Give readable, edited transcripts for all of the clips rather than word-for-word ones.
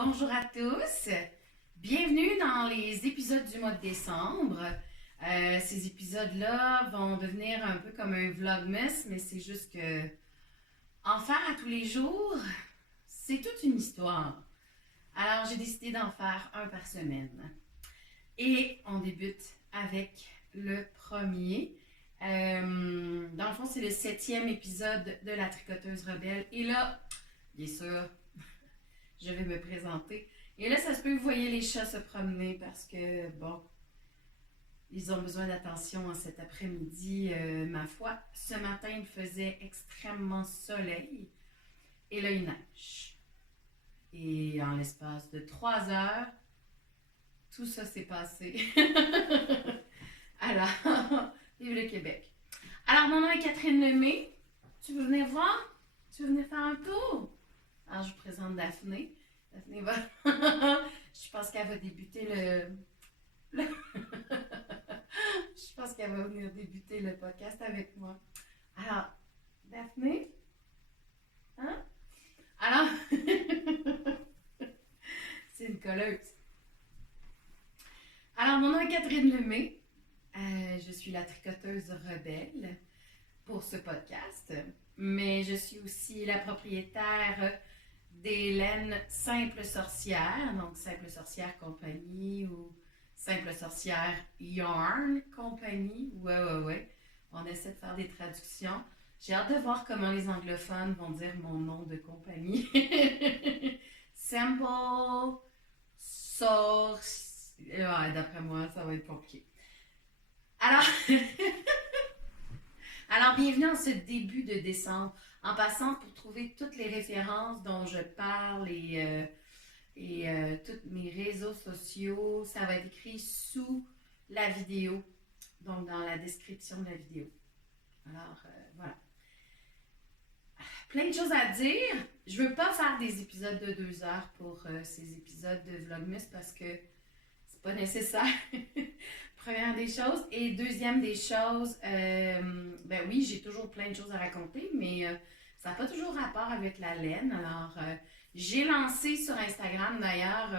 Bonjour à tous, bienvenue dans les épisodes du mois de décembre. Ces épisodes-là vont devenir un peu comme un vlogmas, mais c'est juste que en faire à tous les jours, c'est toute une histoire. Alors j'ai décidé d'en faire un par semaine. Et on débute avec le premier. Dans le fond, c'est le 7e épisode de La Tricoteuse Rebelle. Et là, bien sûr, je vais me présenter. Et là, ça se peut que vous voyez les chats se promener parce que, bon, ils ont besoin d'attention en cet après-midi, ma foi. Ce matin, il faisait extrêmement soleil et là, il neige. Et en l'espace de 3 heures, tout ça s'est passé. Alors, vive le Québec. Alors, mon nom est Catherine Lemay. Tu veux venir voir? Tu veux venir faire un tour? Alors, je vous présente Daphné. Daphné va. Je pense qu'elle va débuter le... Je pense qu'elle va venir débuter le podcast avec moi. Alors, Daphné? Hein? Alors, c'est une colleuse. Alors, mon nom est Catherine Lemay. Je suis la tricoteuse rebelle pour ce podcast. Mais je suis aussi la propriétaire des laines Simple Sorcière, donc Simple Sorcière Compagnie ou Simple Sorcière Yarn Compagnie. Ouais. On essaie de faire des traductions. J'ai hâte de voir comment les anglophones vont dire mon nom de compagnie. Simple Source. Ouais, d'après moi, ça va être compliqué. Alors, Alors, bienvenue en ce début de décembre. En passant, pour trouver toutes les références dont je parle et tous mes réseaux sociaux, ça va être écrit sous la vidéo, donc dans la description de la vidéo. Alors, voilà. Plein de choses à dire. Je ne veux pas faire des épisodes de 2 heures pour ces épisodes de Vlogmas parce que c'est pas nécessaire. Première des choses. Et deuxième des choses, ben oui, j'ai toujours plein de choses à raconter, mais ça n'a pas toujours rapport avec la laine. Alors, j'ai lancé sur Instagram d'ailleurs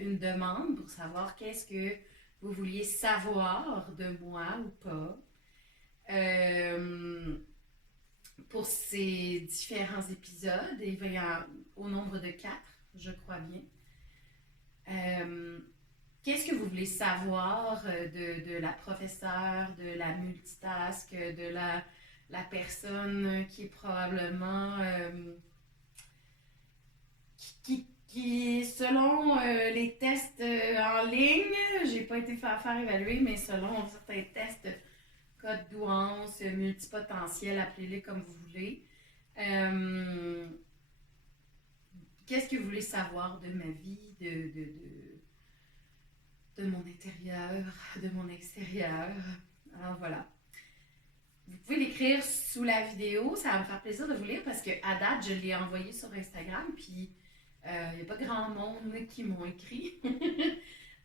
une demande pour savoir qu'est-ce que vous vouliez savoir de moi ou pas. Pour ces différents épisodes, il va y avoir au nombre de 4, je crois bien. Qu'est-ce que vous voulez savoir de la professeure, de la multitask, de la personne qui est probablement qui selon les tests en ligne, j'ai pas été faire évaluer, mais selon certains tests, code douance, multipotentiel, appelez-les comme vous voulez. Qu'est-ce que vous voulez savoir de ma vie, de mon intérieur, de mon extérieur? Alors voilà. Vous pouvez l'écrire sous la vidéo, ça va me faire plaisir de vous lire parce qu'à date, je l'ai envoyé sur Instagram, puis il n'y a pas grand monde qui m'ont écrit.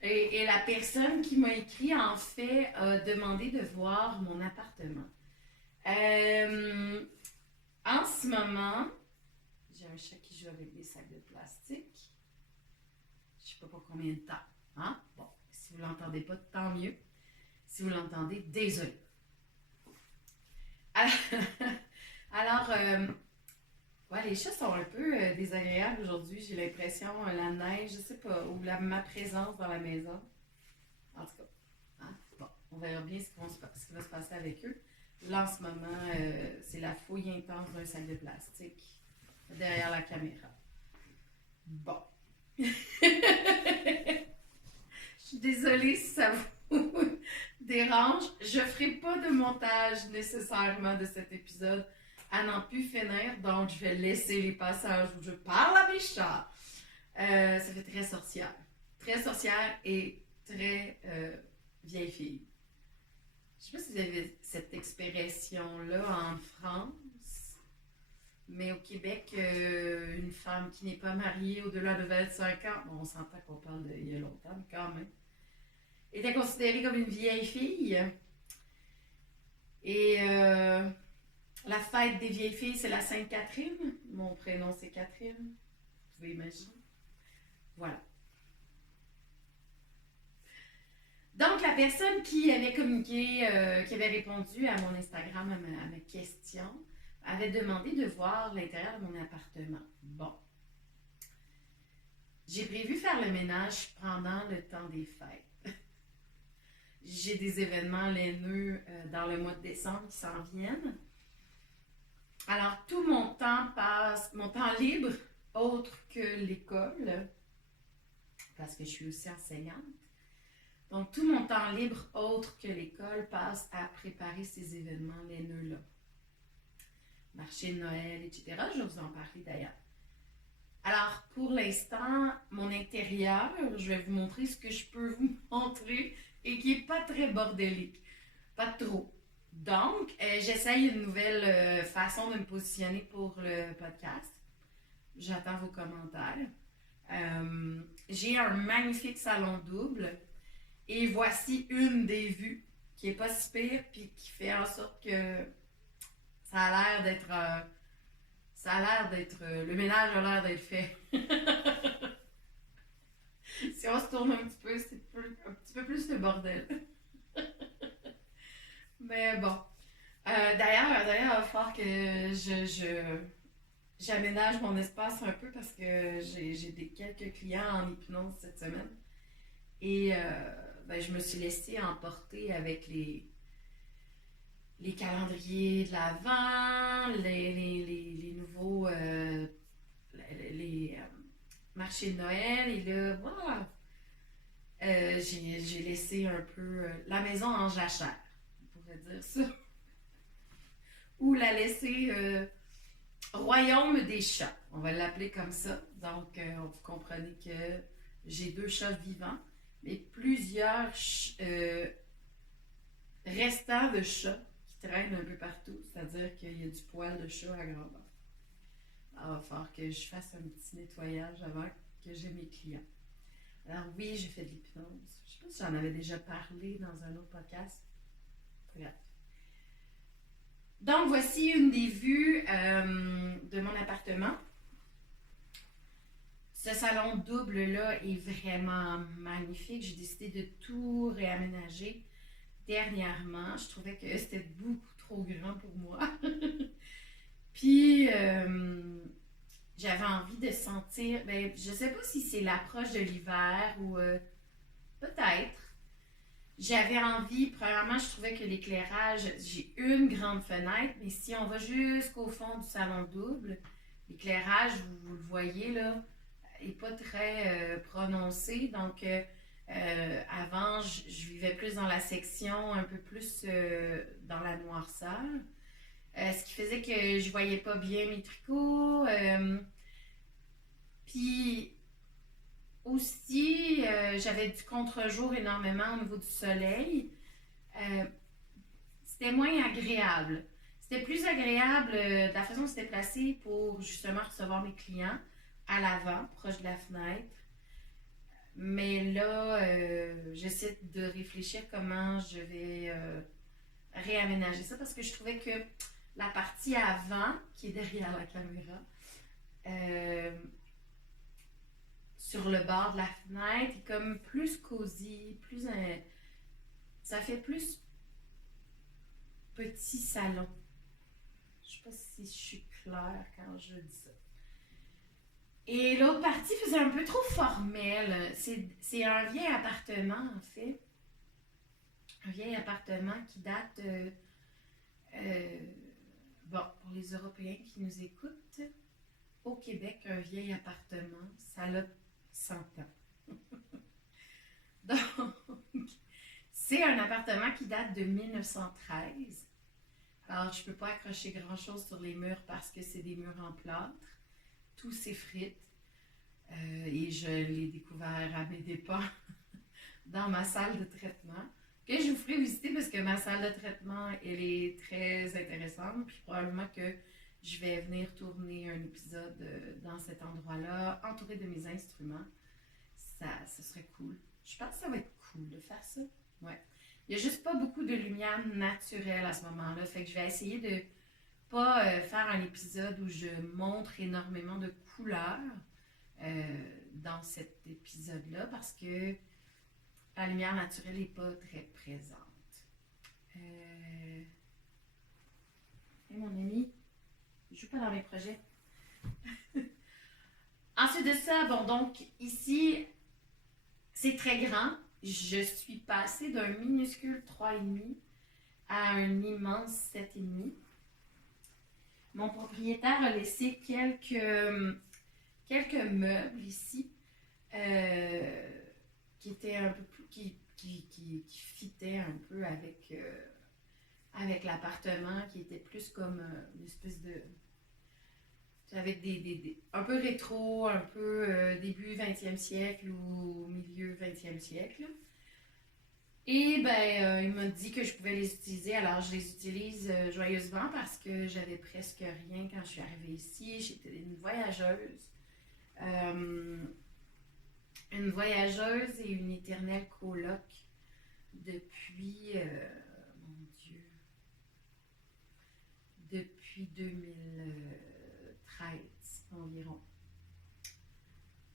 et la personne qui m'a écrit, en fait, a demandé de voir mon appartement. En ce moment, j'ai un chat qui joue avec des sacs de plastique. Je ne sais pas pour combien de temps. Hein? Bon, si vous ne l'entendez pas, tant mieux. Si vous l'entendez, désolé. Alors, ouais, les chats sont un peu désagréables aujourd'hui. J'ai l'impression, la neige, je sais pas, ou ma présence dans la maison. En tout cas, hein? Bon, on verra bien ce qui va se passer avec eux. Là, en ce moment, c'est la fouille intense d'un sac de plastique derrière la caméra. Bon. Je suis désolée si ça vous dérange. Je ne ferai pas de montage nécessairement de cet épisode à n'en plus finir, donc je vais laisser les passages où je parle à mes chats. Ça fait très sorcière. Très sorcière et très vieille fille. Je ne sais pas si vous avez cette expression-là en France, mais au Québec, une femme qui n'est pas mariée au-delà de 25 ans, bon, on s'entend qu'on parle d'il y a longtemps, mais quand même, était considérée comme une vieille fille. Et la fête des vieilles filles, c'est la Sainte-Catherine. Mon prénom, c'est Catherine. Vous pouvez imaginer. Voilà. Donc, la personne qui avait communiqué, qui avait répondu à mon Instagram, à ma question, avait demandé de voir l'intérieur de mon appartement. Bon. J'ai prévu faire le ménage pendant le temps des fêtes. J'ai des événements laineux dans le mois de décembre qui s'en viennent. Alors, tout mon temps libre, autre que l'école, parce que je suis aussi enseignante. Donc, tout mon temps libre, autre que l'école, passe à préparer ces événements laineux-là. Marché de Noël, etc. Je vais vous en parler d'ailleurs. Alors, pour l'instant, mon intérieur, je vais vous montrer ce que je peux vous montrer et qui n'est pas très bordélique. Pas trop. Donc, j'essaye une nouvelle façon de me positionner pour le podcast. J'attends vos commentaires. J'ai un magnifique salon double et voici une des vues qui n'est pas si pire puis qui fait en sorte que ça a l'air d'être. Le ménage a l'air d'être fait. Si on se tourne un petit peu, c'est un petit peu plus le bordel. Mais bon. D'ailleurs, il va falloir que j'aménage mon espace un peu parce que j'ai quelques clients en hypnose cette semaine. Et je me suis laissée emporter avec les calendriers de l'Avent, les nouveaux marchés de Noël. Et là, wow, j'ai laissé un peu la maison en jachère, on pourrait dire ça. Ou la laisser royaume des chats. On va l'appeler comme ça. Donc, vous comprenez que j'ai 2 chats vivants, mais plusieurs restants de chats qui traînent un peu partout. C'est-à-dire qu'il y a du poil de chat à grandeur. Alors, il va falloir que je fasse un petit nettoyage avant que j'aie mes clients. Alors oui, j'ai fait de l'hypnose. Je ne sais pas si j'en avais déjà parlé dans un autre podcast. Bref. Donc, voici une des vues de mon appartement. Ce salon double-là est vraiment magnifique. J'ai décidé de tout réaménager dernièrement. Je trouvais que c'était beaucoup trop grand pour moi. Puis, j'avais envie de sentir, je ne sais pas si c'est l'approche de l'hiver ou peut-être. J'avais envie, premièrement, je trouvais que l'éclairage, j'ai une grande fenêtre, mais si on va jusqu'au fond du salon double, l'éclairage, vous le voyez là, n'est pas très prononcé. Donc, avant, je vivais plus dans la section, un peu plus dans la noirceur. Ce qui faisait que je voyais pas bien mes tricots. Puis aussi, j'avais du contre-jour énormément au niveau du soleil. C'était moins agréable. C'était plus agréable de la façon dont c'était placé pour justement recevoir mes clients à l'avant, proche de la fenêtre. Mais là, j'essaie de réfléchir comment je vais réaménager ça parce que je trouvais que la partie avant, qui est derrière la caméra, sur le bord de la fenêtre, est comme plus cosy, ça fait plus petit salon. Je ne sais pas si je suis claire quand je dis ça. Et l'autre partie faisait un peu trop formelle. C'est un vieil appartement, en fait. Un vieil appartement qui date... pour les Européens qui nous écoutent, au Québec, un vieil appartement, ça a 100 ans. Donc, c'est un appartement qui date de 1913. Alors, je ne peux pas accrocher grand-chose sur les murs parce que c'est des murs en plâtre. Tout s'effrite. Et je l'ai découvert à mes dépens dans ma salle de traitement, que je vous ferai visiter parce que ma salle de traitement, elle est très intéressante. Puis probablement que je vais venir tourner un épisode dans cet endroit-là, entouré de mes instruments. Ce serait cool. Je pense que ça va être cool de faire ça. Ouais. Il n'y a juste pas beaucoup de lumière naturelle à ce moment-là. Fait que je vais essayer de pas faire un épisode où je montre énormément de couleurs dans cet épisode-là parce que la lumière naturelle n'est pas très présente. Mon ami, je ne joue pas dans mes projets. Ensuite de ça, bon, donc ici, c'est très grand. Je suis passée d'un minuscule 3,5 à un immense 7,5. Mon propriétaire a laissé quelques meubles ici qui étaient un peu plus, qui fitaient un peu avec l'appartement, qui était plus comme une espèce de... avec un peu rétro, un peu début 20e siècle ou milieu 20e siècle. Et ben, il m'a dit que je pouvais les utiliser, alors je les utilise joyeusement parce que j'avais presque rien quand je suis arrivée ici. J'étais une voyageuse. Une voyageuse et une éternelle coloc depuis, mon Dieu, depuis 2013 environ.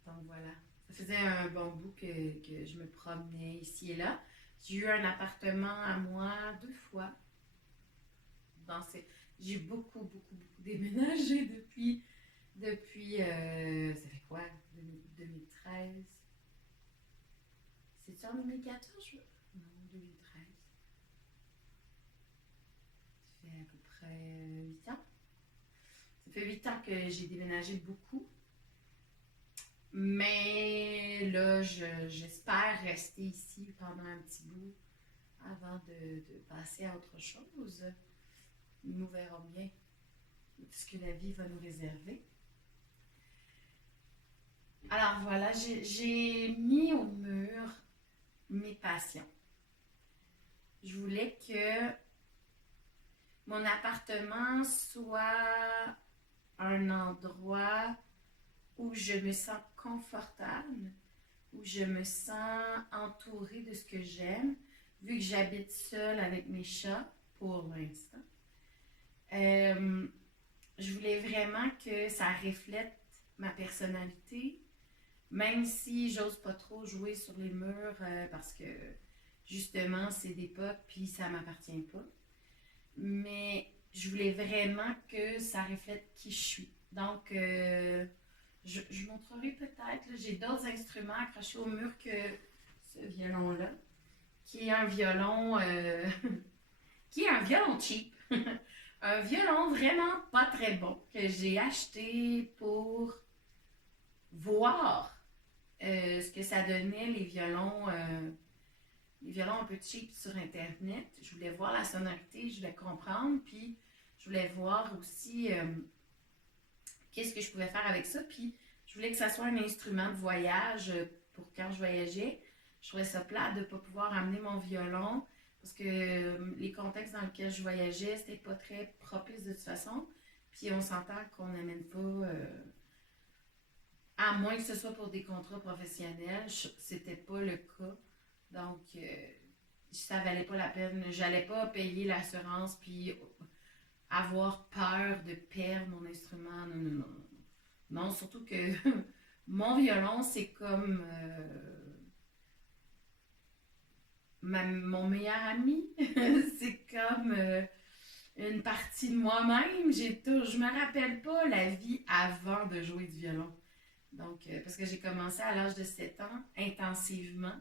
Donc voilà, ça faisait un bon bout que je me promenais ici et là. J'ai eu un appartement à moi 2 fois. J'ai beaucoup déménagé depuis ça fait quoi, 2013? C'est-tu en 2014? Non, 2013. Ça fait à peu près 8 ans. Ça fait 8 ans que j'ai déménagé beaucoup. Mais là, j'espère rester ici pendant un petit bout avant de passer à autre chose. Nous verrons bien ce que la vie va nous réserver. Alors voilà, j'ai mis au mur mes passions. Je voulais que mon appartement soit un endroit où je me sens confortable, où je me sens entourée de ce que j'aime, vu que j'habite seule avec mes chats pour l'instant. Je voulais vraiment que ça reflète ma personnalité, même si j'ose pas trop jouer sur les murs parce que justement c'est d'époque puis ça m'appartient pas. Mais je voulais vraiment que ça reflète qui je suis. Donc, je montrerai peut-être, là, j'ai d'autres instruments accrochés au mur que ce violon-là, qui est un violon, qui est un violon cheap. Un violon vraiment pas très bon que j'ai acheté pour voir ce que ça donnait les violons un peu cheap sur Internet. Je voulais voir la sonorité, je voulais comprendre, puis je voulais voir aussi qu'est-ce que je pouvais faire avec ça. Puis je voulais que ça soit un instrument de voyage pour quand je voyageais. Je trouvais ça plate de ne pas pouvoir amener mon violon parce que les contextes dans lesquels je voyageais, c'était pas très propice de toute façon. Puis on s'entend qu'on n'amène pas, à moins que ce soit pour des contrats professionnels, c'était pas le cas. Donc, ça valait pas la peine. J'allais pas payer l'assurance puis avoir peur de perdre mon instrument. Non. Non, surtout que mon violon, c'est comme mon meilleur ami. C'est comme une partie de moi-même. Je me rappelle pas la vie avant de jouer du violon. Donc, parce que j'ai commencé à l'âge de 7 ans, intensivement.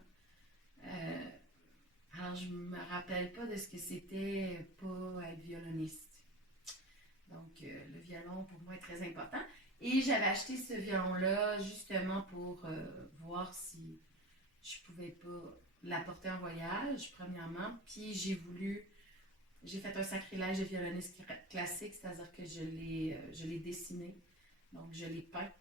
Alors, je me rappelle pas de ce que c'était pas être violoniste. Donc, le violon, pour moi, est très important. Et j'avais acheté ce violon-là justement pour voir si je pouvais pas l'apporter en voyage, premièrement. Puis, j'ai fait un sacrilège de violoniste classique, c'est-à-dire que je l'ai dessiné. Donc, je l'ai peint.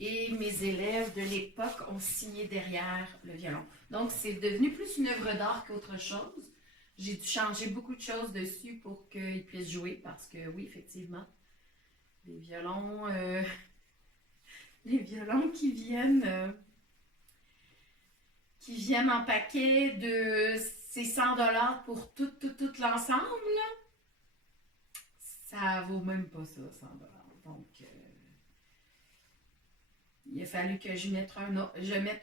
Et mes élèves de l'époque ont signé derrière le violon. Donc, c'est devenu plus une œuvre d'art qu'autre chose. J'ai dû changer beaucoup de choses dessus pour qu'ils puissent jouer parce que, oui, effectivement, les violons, qui viennent en paquet de c'est 100$ pour tout l'ensemble, là, ça vaut même pas ça, 100$. Donc, il il a fallu que je mette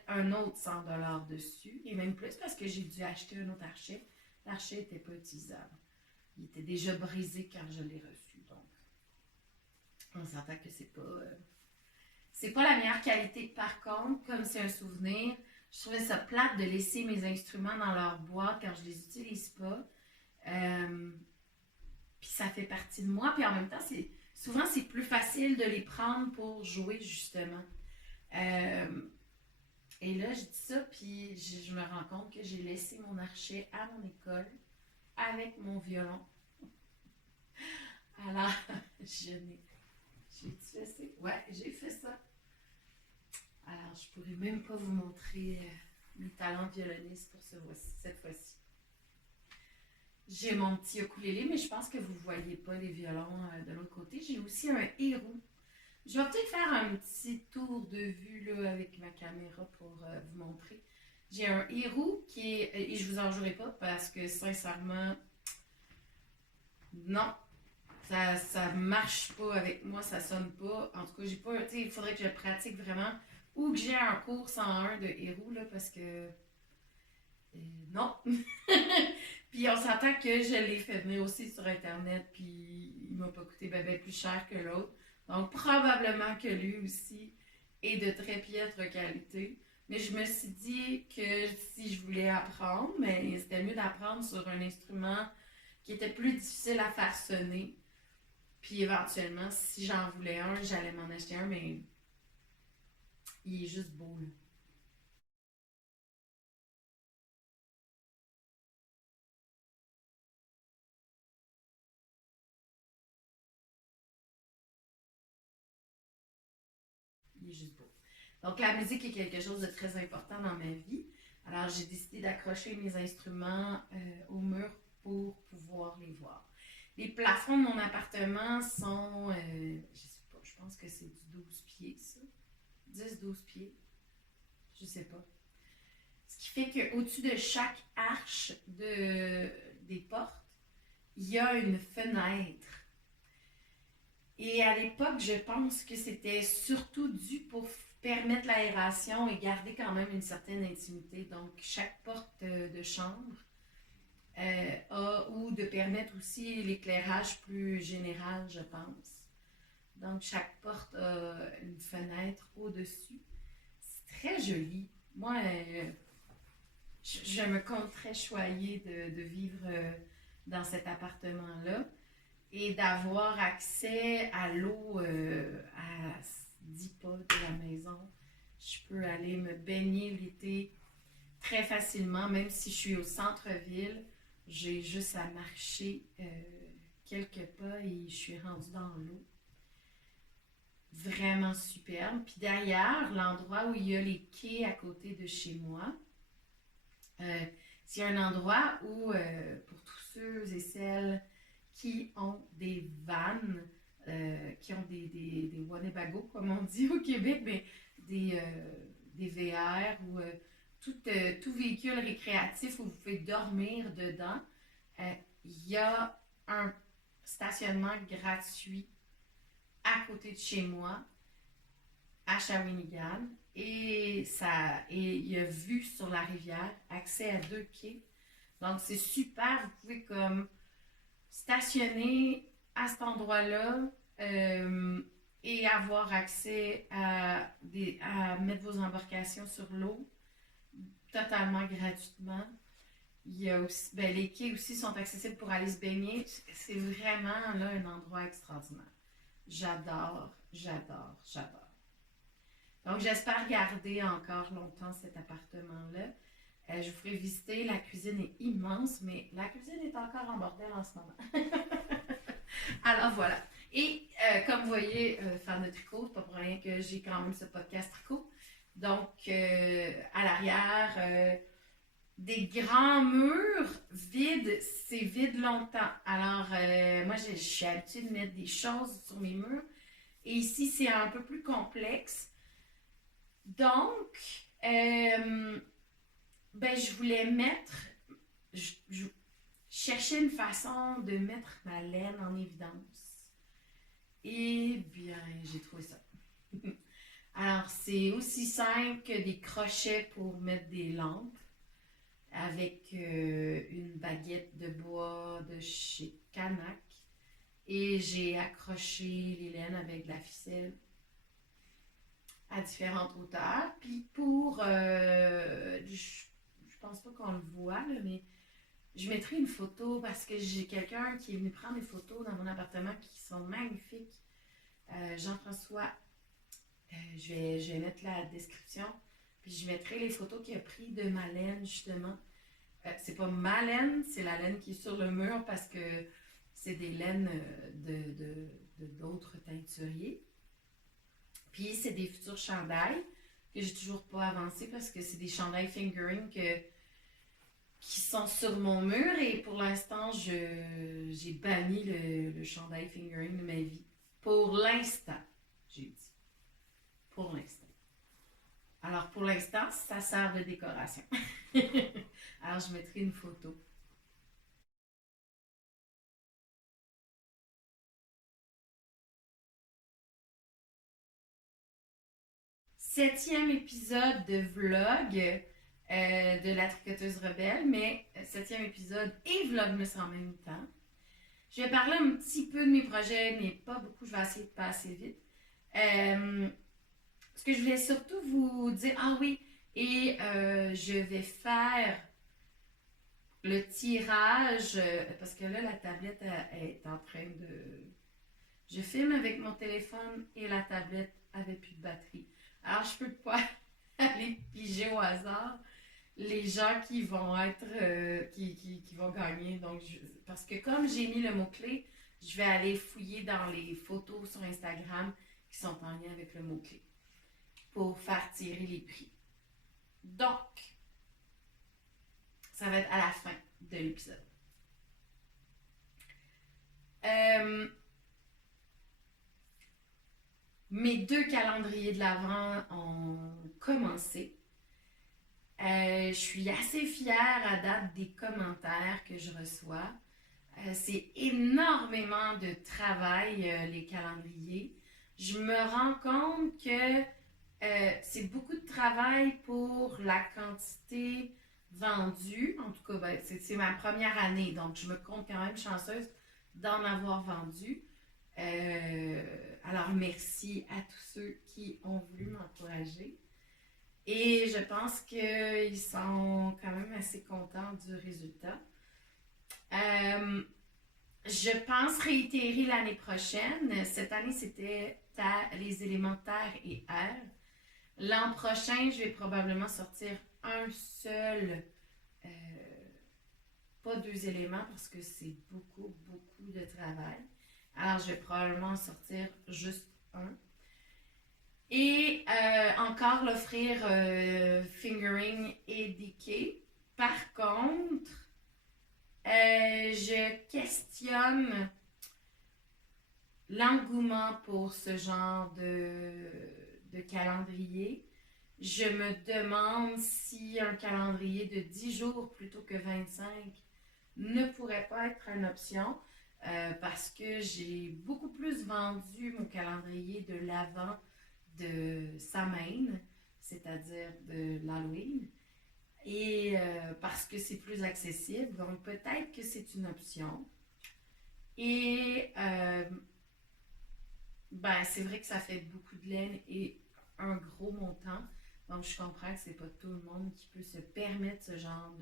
un autre 100$ dessus, et même plus parce que j'ai dû acheter un autre archet. L'archet n'était pas utilisable. Il était déjà brisé quand je l'ai reçu. Donc, on s'entend que c'est pas la meilleure qualité. Par contre, comme c'est un souvenir, je trouvais ça plate de laisser mes instruments dans leur boîte quand je les utilise pas. Puis ça fait partie de moi. Puis en même temps, souvent c'est plus facile de les prendre pour jouer justement. Et là, je dis ça, puis je me rends compte que j'ai laissé mon archet à mon école avec mon violon. Alors, j'ai-tu fait ça? Ouais, j'ai fait ça. Alors, je pourrais même pas vous montrer mes talents violonistes pour cette fois-ci. J'ai mon petit ukulélé, mais je pense que vous ne voyez pas les violons de l'autre côté. J'ai aussi un héros. Je vais peut-être faire un petit tour de vue là, avec ma caméra pour vous montrer. J'ai un héros qui est... Et je vous en jouerai pas parce que sincèrement, non, ça marche pas avec moi, ça sonne pas. En tout cas, j'ai pas... Il faudrait que je pratique vraiment ou que j'ai un cours 101 de héros là, parce que... non. Puis on s'entend que je l'ai fait venir aussi sur Internet, puis il m'a pas coûté ben plus cher que l'autre. Donc probablement que lui aussi est de très piètre qualité. Mais je me suis dit que si je voulais apprendre, mais c'était mieux d'apprendre sur un instrument qui était plus difficile à faire sonner. Puis éventuellement, si j'en voulais un, j'allais m'en acheter un, mais il est juste beau là. Il est juste beau. Donc, la musique est quelque chose de très important dans ma vie. Alors, j'ai décidé d'accrocher mes instruments au mur pour pouvoir les voir. Les plafonds de mon appartement sont, je sais pas, je pense que c'est du 12 pieds, ça. 10-12 pieds. Je sais pas. Ce qui fait qu'au-dessus de chaque arche des portes, il y a une fenêtre. Et à l'époque, je pense que c'était surtout dû pour permettre l'aération et garder quand même une certaine intimité. Donc, chaque porte de chambre ou de permettre aussi l'éclairage plus général, je pense. Donc, chaque porte a une fenêtre au-dessus. C'est très joli. Moi, je me compte très choyée de vivre dans cet appartement-là et d'avoir accès à l'eau à 10 pas de la maison. Je peux aller me baigner l'été très facilement, même si je suis au centre-ville. J'ai juste à marcher quelques pas et je suis rendue dans l'eau. Vraiment superbe. Puis d'ailleurs, l'endroit où il y a les quais à côté de chez moi, c'est un endroit où, pour tous ceux et celles qui ont des vannes, qui ont des Winnebago, comme on dit au Québec, mais des VR ou tout véhicule récréatif où vous pouvez dormir dedans, il y a un stationnement gratuit à côté de chez moi, à Shawinigan, et il y a vue sur la rivière, accès à 2 quais. Donc c'est super, vous pouvez comme stationner à cet endroit-là et avoir accès à mettre vos embarcations sur l'eau totalement gratuitement. Il y a aussi, les quais aussi sont accessibles pour aller se baigner. C'est vraiment là un endroit extraordinaire. J'adore, j'adore, j'adore. Donc, j'espère garder encore longtemps cet appartement-là. Je vous ferai visiter. La cuisine est immense, mais la cuisine est encore en bordel en ce moment. Alors, voilà. Et comme vous voyez, faire de tricot, c'est pas pour rien que j'ai quand même ce podcast tricot. Donc, à l'arrière, des grands murs vides, c'est vide longtemps. Alors, moi, je suis habituée de mettre des choses sur mes murs. Et ici, c'est un peu plus complexe. Donc, je voulais je cherchais une façon de mettre ma laine en évidence. Et bien, j'ai trouvé ça. Alors, c'est aussi simple que des crochets pour mettre des lampes avec une baguette de bois de chez Canac. Et j'ai accroché les laines avec de la ficelle à différentes hauteurs. Puis je pense pas qu'on le voit, là, mais je mettrai une photo parce que j'ai quelqu'un qui est venu prendre des photos dans mon appartement qui sont magnifiques. Jean-François, je vais mettre la description. Puis je mettrai les photos qu'il a pris de ma laine, justement. C'est pas ma laine, c'est la laine qui est sur le mur parce que c'est des laines d'autres teinturiers. Puis c'est des futurs chandails que j'ai toujours pas avancé parce que c'est des chandails fingering qui sont sur mon mur et pour l'instant, j'ai banni le chandail fingering de ma vie. Pour l'instant, j'ai dit. Pour l'instant. Alors pour l'instant, ça sert de décoration. Alors je mettrai une photo. Septième épisode de vlog de la tricoteuse rebelle, mais septième épisode et vlogmas en même temps. Je vais parler un petit peu de mes projets, mais pas beaucoup, je vais essayer de passer vite. Ce que je voulais surtout vous dire, ah oui, et je vais faire le tirage, parce que là, la tablette est en train de... Je filme avec mon téléphone et la tablette avait plus de batterie. Alors, je peux pas aller piger au hasard les gens qui vont être qui vont gagner. Donc, parce que comme j'ai mis le mot-clé, je vais aller fouiller dans les photos sur Instagram qui sont en lien avec le mot-clé pour faire tirer les prix. Donc, ça va être à la fin de l'épisode. Mes deux calendriers de l'Avent ont commencé. Je suis assez fière à date des commentaires que je reçois. C'est énormément de travail, les calendriers. Je me rends compte que c'est beaucoup de travail pour la quantité vendue. En tout cas, ben, c'est ma première année, donc je me compte quand même chanceuse d'en avoir vendu. Alors, merci à tous ceux qui ont voulu m'encourager. Et je pense qu'ils sont quand même assez contents du résultat. Euh, je pense réitérer l'année prochaine. Cette année, c'était les éléments terre et air. L'an prochain, je vais probablement sortir un seul, euh, pas deux éléments parce que c'est beaucoup, beaucoup de travail. Alors, je vais probablement sortir juste un. Et encore l'offrir fingering et decay. Par contre, je questionne l'engouement pour ce genre de calendrier. Je me demande si un calendrier de 10 jours plutôt que 25 ne pourrait pas être une option parce que j'ai beaucoup plus vendu mon calendrier de l'Avent de Samhain, c'est-à-dire de l'Halloween, et parce que c'est plus accessible. Donc peut-être que c'est une option. Et ben, c'est vrai que ça fait beaucoup de laine et un gros montant. Donc je comprends que c'est pas tout le monde qui peut se permettre ce genre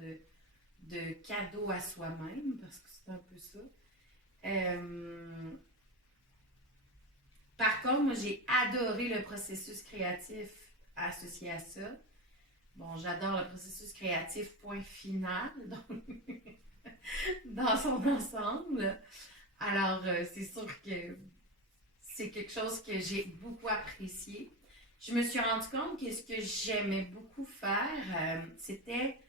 de cadeau à soi-même, parce que c'est un peu ça. Euh, Par contre, moi, j'ai adoré le processus créatif associé à ça. Bon, j'adore le processus créatif, point final, donc, dans son ensemble. Alors, c'est sûr que c'est quelque chose que j'ai beaucoup apprécié. Je me suis rendu compte que ce que j'aimais beaucoup faire, c'était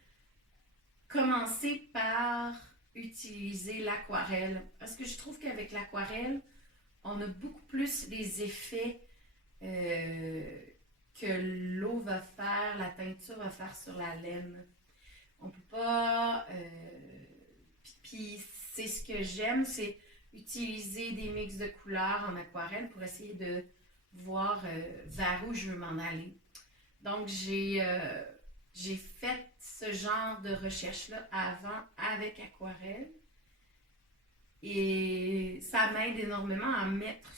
commencer par utiliser l'aquarelle. Parce que je trouve qu'avec l'aquarelle, on a beaucoup plus les effets euh, que l'eau va faire, la teinture va faire sur la laine. On peut pas. Puis c'est ce que j'aime, c'est utiliser des mix de couleurs en aquarelle pour essayer de voir vers où je veux m'en aller. Donc, j'ai fait ce genre de recherche-là avant avec aquarelle et ça m'aide énormément à mettre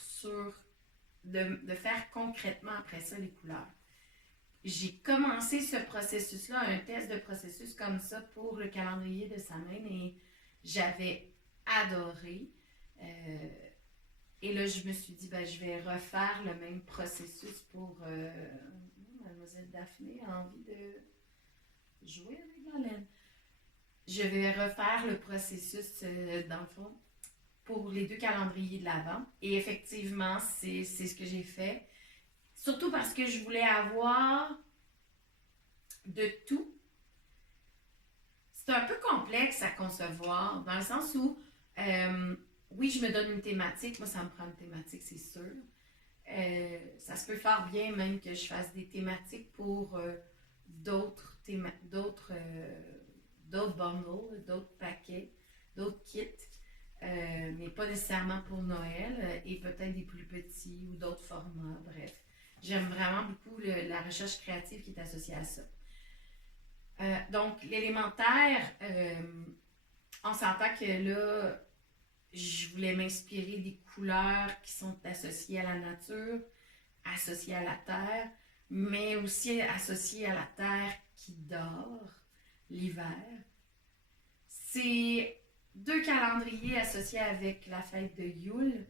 de faire concrètement après ça les couleurs. J'ai commencé ce processus-là, un test de processus comme ça pour le calendrier de Samhain et j'avais adoré. Euh, et là, je me suis dit, ben, je vais refaire le même processus pour Mademoiselle Daphné a envie de jouer avec la laine. Je vais refaire le processus, dans le fond, pour les 2 calendriers de l'Avent. Et effectivement, c'est ce que j'ai fait. Surtout parce que je voulais avoir de tout. C'est un peu complexe à concevoir, dans le sens où, oui, je me donne une thématique. Moi, ça me prend une thématique, c'est sûr. Ça se peut faire bien même que je fasse des thématiques pour d'autres bundles, d'autres paquets, d'autres kits, mais pas nécessairement pour Noël, et peut-être des plus petits ou d'autres formats, bref. J'aime vraiment beaucoup la recherche créative qui est associée à ça. Donc, l'élémentaire, on s'entend que là, je voulais m'inspirer des couleurs qui sont associées à la nature, associées à la terre, mais aussi associées à la terre qui dort l'hiver. C'est 2 calendriers associés avec la fête de Yule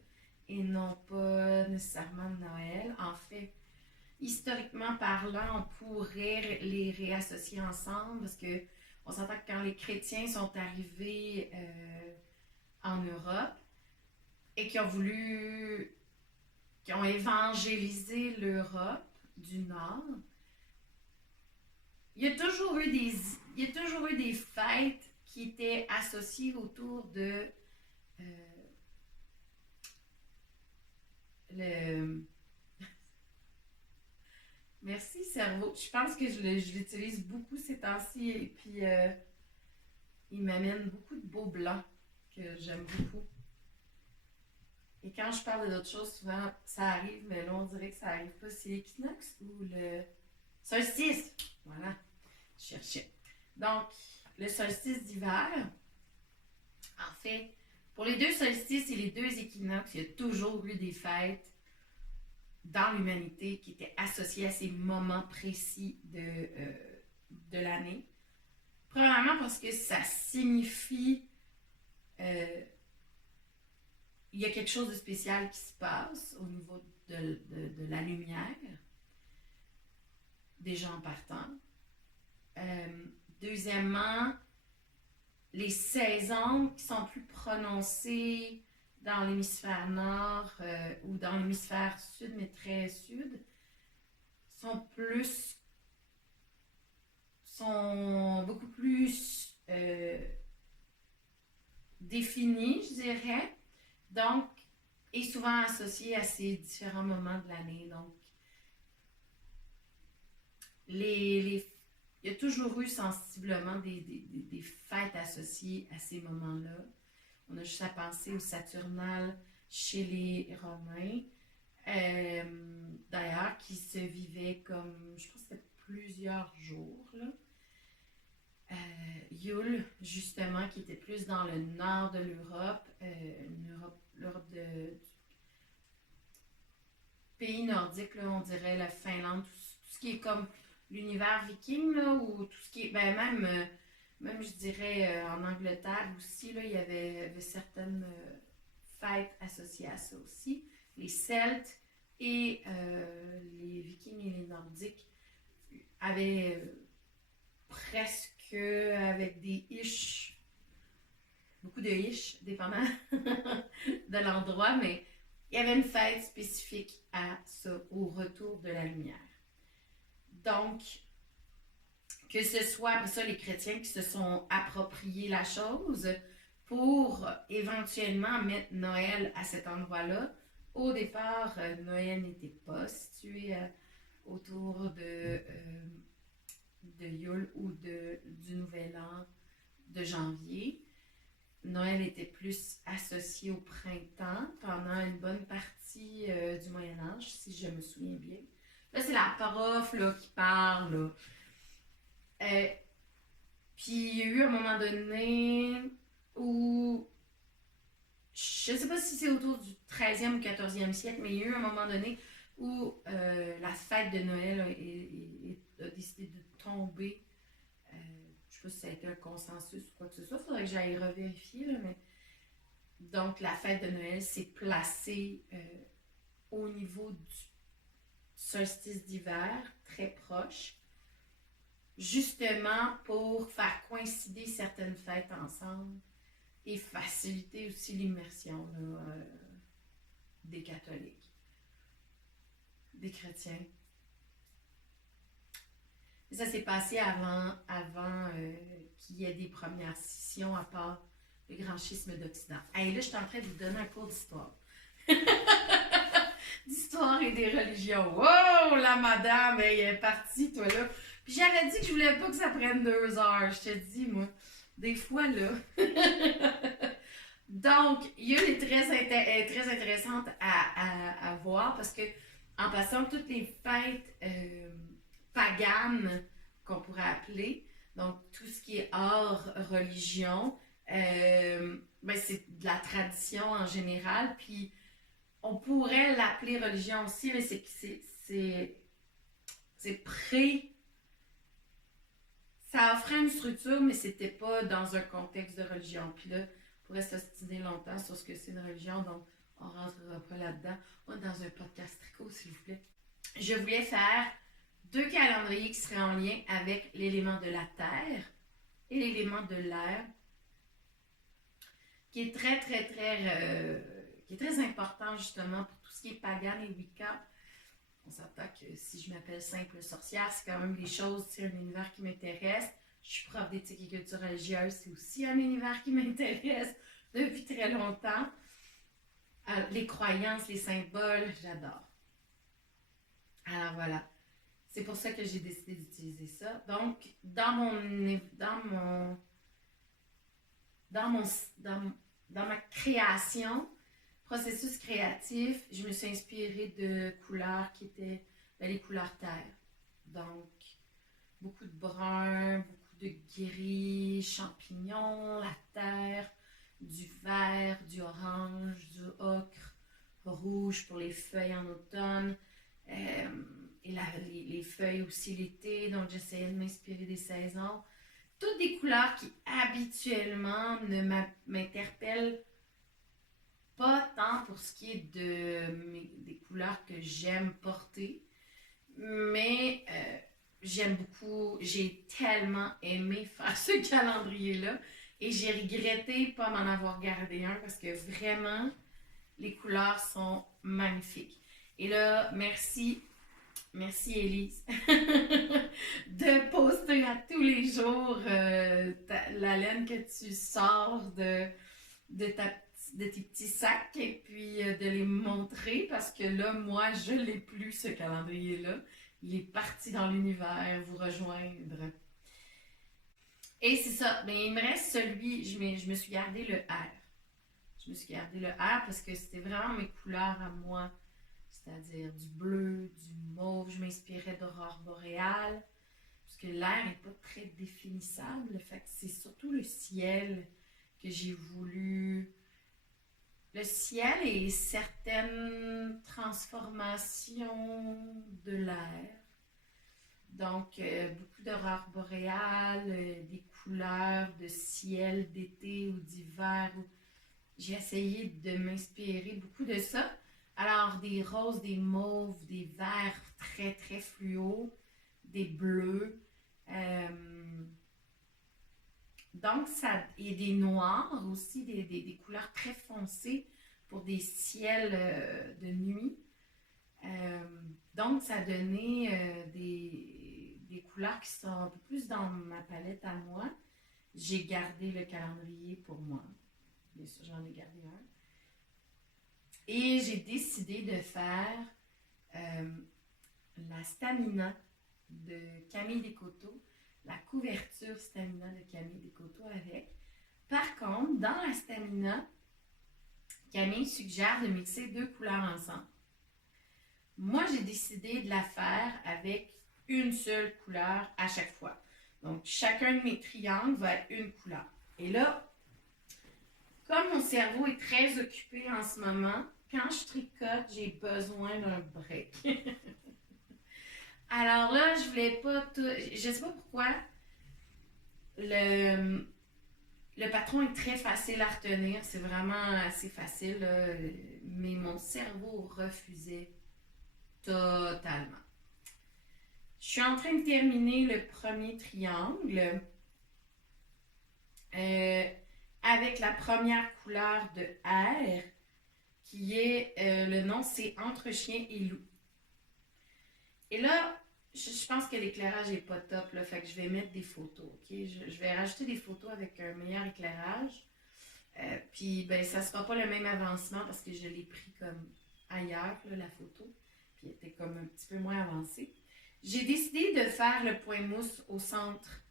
et non pas nécessairement de Noël. En fait, historiquement parlant, on pourrait les réassocier ensemble parce que on s'entend que quand les chrétiens sont arrivés en Europe et qui ont évangélisé l'Europe du Nord, il y a toujours eu des fêtes qui étaient associées autour de le... Merci cerveau. Je pense que je l'utilise beaucoup ces temps-ci et puis il m'amène beaucoup de beaux blancs que j'aime beaucoup. Et quand je parle d'autres choses, souvent ça arrive, mais là on dirait que ça arrive pas. C'est l'équinoxe ou le solstice. Voilà, je cherchais. Donc, le solstice d'hiver, en fait, pour les 2 solstices et les 2 équinoxes, il y a toujours eu des fêtes dans l'humanité qui étaient associées à ces moments précis de l'année. Premièrement parce que ça signifie il y a quelque chose de spécial qui se passe au niveau de la lumière, déjà en partant. Deuxièmement, les saisons qui sont plus prononcées dans l'hémisphère nord ou dans l'hémisphère sud, mais très sud, sont beaucoup plus définies, je dirais. Donc, et souvent associées à ces différents moments de l'année. Donc, il y a toujours eu sensiblement des fêtes associées à ces moments-là. On a juste à penser au Saturnal chez les Romains, d'ailleurs, qui se vivait comme, je pense que c'était plusieurs jours, là. Yule, justement, qui était plus dans le nord de l'Europe, l'Europe du pays nordique, là, on dirait la Finlande, tout ce qui est comme l'univers viking, là, ou tout ce qui est, ben même je dirais en Angleterre aussi, là, il y avait certaines fêtes associées à ça aussi. Les Celtes et les Vikings et les Nordiques avaient presque avec des ish, beaucoup de ish, dépendant de l'endroit, mais il y avait une fête spécifique à ça, au retour de la lumière. Donc, que ce soit après ça les chrétiens qui se sont appropriés la chose pour éventuellement mettre Noël à cet endroit-là. Au départ, Noël n'était pas situé autour de Yule ou du Nouvel An de janvier. Noël était plus associé au printemps pendant une bonne partie du Moyen Âge, si je me souviens bien. Là, c'est la prof là, qui parle. Là. Euh, Puis il y a eu un moment donné où, je ne sais pas si c'est autour du 13e ou 14e siècle, mais il y a eu un moment donné où la fête de Noël a décidé de tomber. Je ne sais pas si ça a été un consensus ou quoi que ce soit, il faudrait que j'aille revérifier, là, mais donc la fête de Noël s'est placée au niveau du solstice d'hiver, très proche, justement pour faire coïncider certaines fêtes ensemble et faciliter aussi l'immersion là, des catholiques, des chrétiens. Et ça s'est passé avant qu'il y ait des premières scissions à part le grand schisme d'Occident. Hey, là, je suis en train de vous donner un cours d'histoire. D'histoire et des religions. Wow, la madame, elle est partie, toi, là. Puis j'avais dit que je voulais pas que ça prenne 2 heures. Je te dis, moi, des fois, là. Donc, Yule est très intéressante à voir parce que, en passant toutes les fêtes paganes, qu'on pourrait appeler, donc tout ce qui est hors religion, ben c'est de la tradition en général, puis on pourrait l'appeler religion aussi, mais c'est pré. Ça offrait une structure, mais c'était pas dans un contexte de religion. Puis là, on pourrait s'ostiner longtemps sur ce que c'est une religion, donc on rentrera pas là-dedans. On est dans un podcast tricot, s'il vous plaît. Je voulais faire 2 calendriers qui seraient en lien avec l'élément de la terre et l'élément de l'air, qui est qui est très important justement pour tout ce qui est pagan et Wicca. On s'entend que si je m'appelle simple sorcière, c'est quand même des choses, c'est un univers qui m'intéresse. Je suis prof d'éthique et culture religieuse, c'est aussi un univers qui m'intéresse depuis très longtemps. Les croyances, les symboles, j'adore. Alors voilà, c'est pour ça que j'ai décidé d'utiliser ça. Donc, dans ma création, processus créatif, je me suis inspirée de couleurs qui étaient les couleurs terre. Donc, beaucoup de brun, beaucoup de gris, champignons, la terre, du vert, du orange, du ocre, rouge pour les feuilles en automne, et les feuilles aussi l'été. Donc, j'essayais de m'inspirer des saisons. Toutes des couleurs qui habituellement ne m'interpellent pas tant pour ce qui est des couleurs que j'aime porter, mais j'aime beaucoup, j'ai tellement aimé faire ce calendrier-là et j'ai regretté de ne pas m'en avoir gardé un parce que vraiment, les couleurs sont magnifiques. Et là, merci Élise, de poster à tous les jours la laine que tu sors de tes petits sacs et puis de les montrer parce que là, moi, je ne l'ai plus ce calendrier-là. Il est parti dans l'univers, vous rejoindre. Et c'est ça, mais il me reste celui, je me suis gardé le R. Je me suis gardé le R parce que c'était vraiment mes couleurs à moi, c'est-à-dire du bleu, du mauve. Je m'inspirais d'aurore boréale parce que l'air n'est pas très définissable. Fait que c'est surtout le ciel que j'ai voulu. Le ciel et certaines transformations de l'air. Donc, beaucoup d'aurore boréale, des couleurs de ciel d'été ou d'hiver. J'ai essayé de m'inspirer beaucoup de ça. Alors, des roses, des mauves, des verts très, très fluo, des bleus. Donc, ça, et des noirs aussi, des couleurs très foncées pour des ciels de nuit. Donc, ça a donné des couleurs qui sont un peu plus dans ma palette à moi. J'ai gardé le calendrier pour moi. Bien sûr, j'en ai gardé un. Et j'ai décidé de faire la Stamina de Camille Descoteaux, la couverture Stamina de Camille Descoteaux avec. Par contre, dans la stamina, Camille suggère de mixer 2 couleurs ensemble. Moi, j'ai décidé de la faire avec une seule couleur à chaque fois. Donc, chacun de mes triangles va être une couleur. Et là, comme mon cerveau est très occupé en ce moment, quand je tricote, j'ai besoin d'un break. Alors là, je voulais pas tout. Je sais pas pourquoi. Le, le patron est très facile à retenir. C'est vraiment assez facile. Là, mais mon cerveau refusait totalement. Je suis en train de terminer le premier triangle avec la première couleur de R qui est, le nom c'est Entre chien et loup. Et là, je pense que l'éclairage n'est pas top, là, fait que je vais mettre des photos, ok? Je vais rajouter des photos avec un meilleur éclairage. Puis, ben, ça sera pas le même avancement parce que je l'ai pris comme ailleurs, là, la photo. Puis, elle était comme un petit peu moins avancée. J'ai décidé de faire le point mousse au centre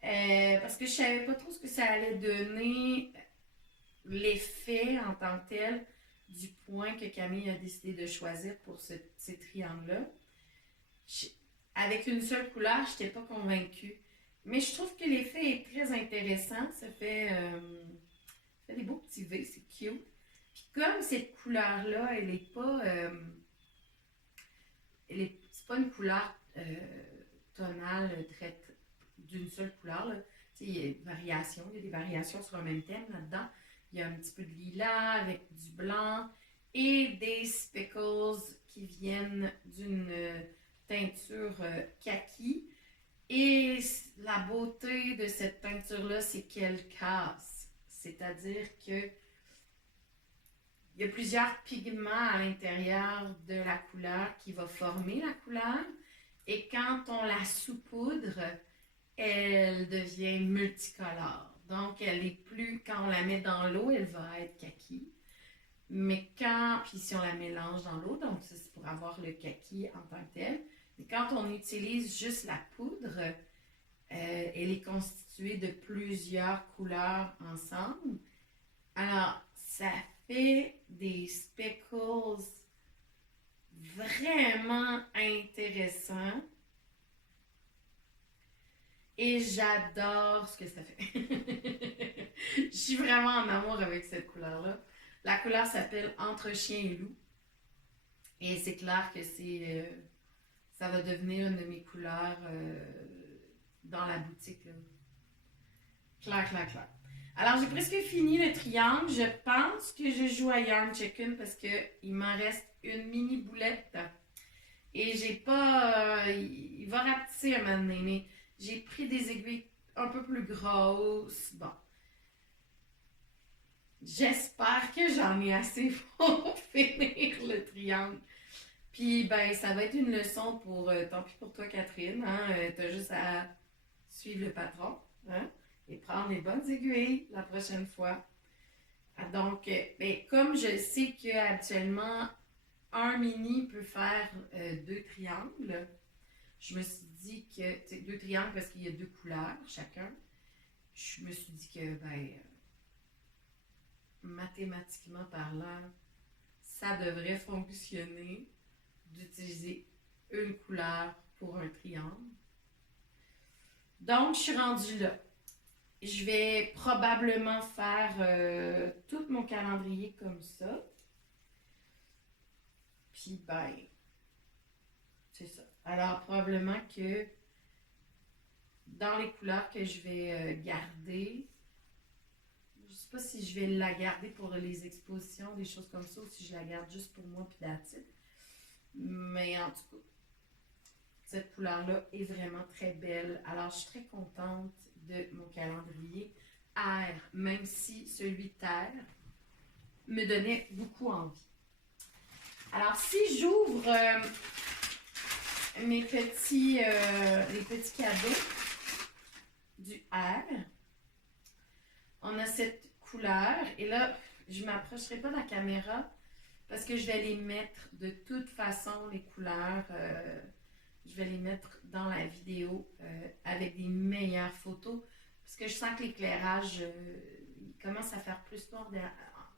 parce que je savais pas trop ce que ça allait donner, l'effet en tant que tel du point que Camille a décidé de choisir pour ces triangles-là. Avec une seule couleur, je n'étais pas convaincue. Mais je trouve que l'effet est très intéressant. Ça fait des beaux petits V, c'est cute. Puis comme cette couleur-là, elle n'est pas... c'est pas une couleur tonale d'une seule couleur. Là. Il y a des variations sur un même thème là-dedans. Il y a un petit peu de lilas avec du blanc et des speckles qui viennent d'une teinture kaki. Et la beauté de cette teinture-là, c'est qu'elle casse. C'est-à-dire que il y a plusieurs pigments à l'intérieur de la couleur qui va former la couleur. Et quand on la saupoudre, elle devient multicolore. Donc, quand on la met dans l'eau, elle va être kaki. Mais puis si on la mélange dans l'eau, donc ça, c'est pour avoir le kaki en tant que tel. Mais quand on utilise juste la poudre, elle est constituée de plusieurs couleurs ensemble. Alors, ça fait des speckles vraiment intéressants. Et j'adore ce que ça fait. Je suis vraiment en amour avec cette couleur-là. La couleur s'appelle Entre chien et loup. Et c'est clair que ça va devenir une de mes couleurs dans la boutique. Là. Clair. Alors, j'ai presque fini le triangle. Je pense que je joue à Yarn Chicken parce qu'il m'en reste une mini boulette. Et j'ai pas... il va rapetisser un moment donné, mais j'ai pris des aiguilles un peu plus grosses. Bon. J'espère que j'en ai assez pour finir le triangle. Puis, ben, ça va être une leçon pour... tant pis pour toi, Catherine. Hein? T'as juste à suivre le patron. Hein? Et prendre les bonnes aiguilles la prochaine fois. Donc, ben, comme je sais qu'habituellement, un mini peut faire 2 triangles, je me suis dit que, c'est 2 triangles parce qu'il y a 2 couleurs chacun, je me suis dit que, ben, mathématiquement parlant, ça devrait fonctionner d'utiliser une couleur pour un triangle. Donc, je suis rendue là. Je vais probablement faire tout mon calendrier comme ça. Puis, ben, c'est ça. Alors, probablement que dans les couleurs que je vais garder, je sais pas si je vais la garder pour les expositions, des choses comme ça, ou si je la garde juste pour moi puis that's it. Mais en tout cas, cette couleur-là est vraiment très belle. Alors, je suis très contente de mon calendrier R, même si celui de terre me donnait beaucoup envie. Alors, si j'ouvre les petits cadeaux du R, on a cette couleur. Et là, je ne m'approcherai pas de la caméra parce que je vais les mettre de toute façon, les couleurs. Je vais les mettre dans la vidéo avec des meilleures photos. parce que je sens que l'éclairage, il commence à faire plus noir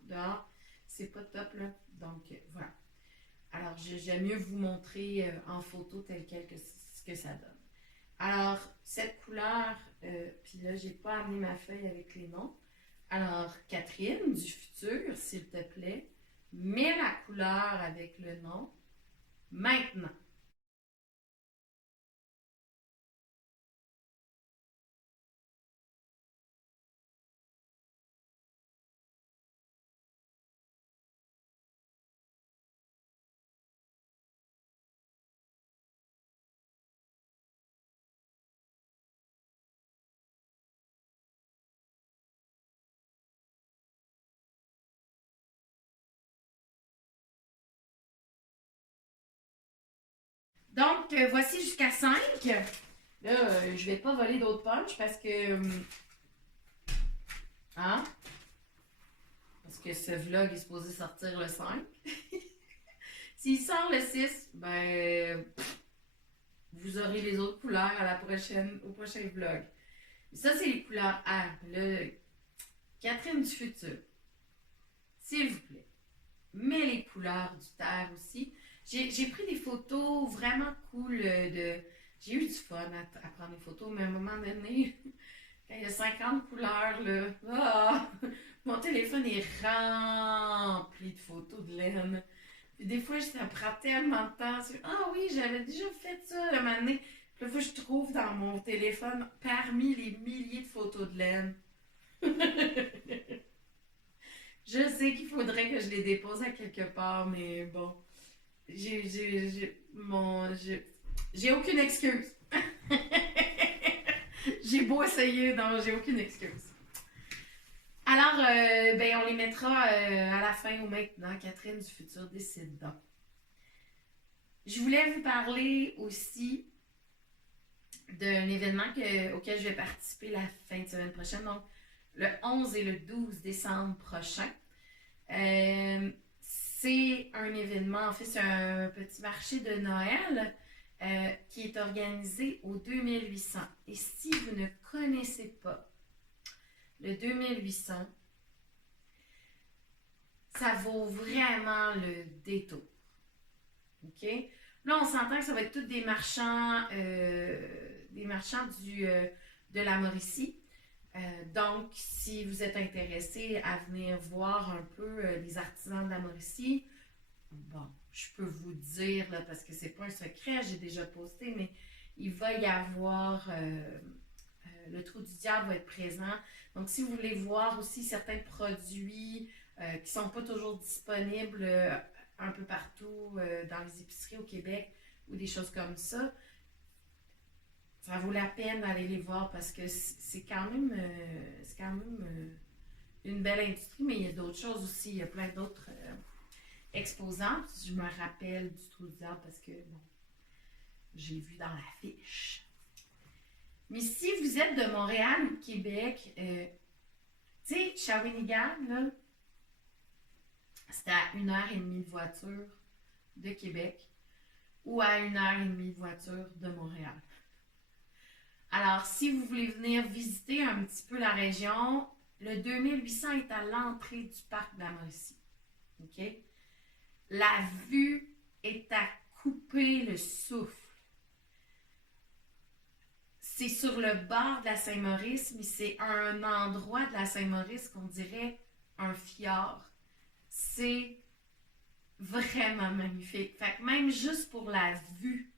dehors. C'est pas top, là. Donc, voilà. Alors, j'aime mieux vous montrer en photo tel quel que ce que ça donne. Alors, cette couleur, puis là, j'ai pas amené ma feuille avec les noms. Alors, Catherine, du futur, s'il te plaît, mets la couleur avec le nom maintenant. Donc, voici jusqu'à 5. Là, je vais pas voler d'autres punch parce que... hein? Parce que ce vlog est supposé sortir le 5. S'il sort le 6, ben... vous aurez les autres couleurs à la prochaine, au prochain vlog. Ça, c'est les couleurs R. Là, Catherine du futur, s'il vous plaît, mets les couleurs du terre aussi. J'ai pris des photos vraiment cool de... J'ai eu du fun à prendre des photos, mais à un moment donné, quand il y a 50 couleurs, là, mon téléphone est rempli de photos de laine. Puis des fois, ça prend tellement de temps. Ah oui, j'avais déjà fait ça le moment donné. Puis là, je trouve dans mon téléphone parmi les milliers de photos de laine. Je sais qu'il faudrait que je les dépose à quelque part, mais bon. J'ai aucune excuse. J'ai beau essayer, non, j'ai aucune excuse. Alors, ben, on les mettra à la fin ou maintenant. Catherine du futur décide donc. Je voulais vous parler aussi d'un événement auquel je vais participer la fin de semaine prochaine, donc le 11 et le 12 décembre prochain. C'est un événement, en fait, c'est un petit marché de Noël qui est organisé au 2800. Et si vous ne connaissez pas le 2800, ça vaut vraiment le détour. OK? Là, on s'entend que ça va être tous des marchands de la Mauricie. Donc, si vous êtes intéressé à venir voir un peu les artisans de la Mauricie, bon, je peux vous dire, là, parce que c'est pas un secret, j'ai déjà posté, mais il va y avoir le Trou du Diable va être présent. Donc, si vous voulez voir aussi certains produits qui ne sont pas toujours disponibles un peu partout dans les épiceries au Québec ou des choses comme ça, ça vaut la peine d'aller les voir parce que c'est quand même, une belle industrie, mais il y a d'autres choses aussi. Il y a plein d'autres exposants. Je me rappelle du Trou du Diable parce que, bon, j'ai vu dans l'affiche. Mais si vous êtes de Montréal ou de Québec, tu sais, Shawinigan, là, c'était à 1h30 de voiture de Québec ou à 1h30 de voiture de Montréal. Alors, si vous voulez venir visiter un petit peu la région, le 2800 est à l'entrée du parc de la Mauricie. OK? La vue est à couper le souffle. C'est sur le bord de la Saint-Maurice, mais c'est un endroit de la Saint-Maurice qu'on dirait un fjord. C'est vraiment magnifique. Fait que même juste pour la vue,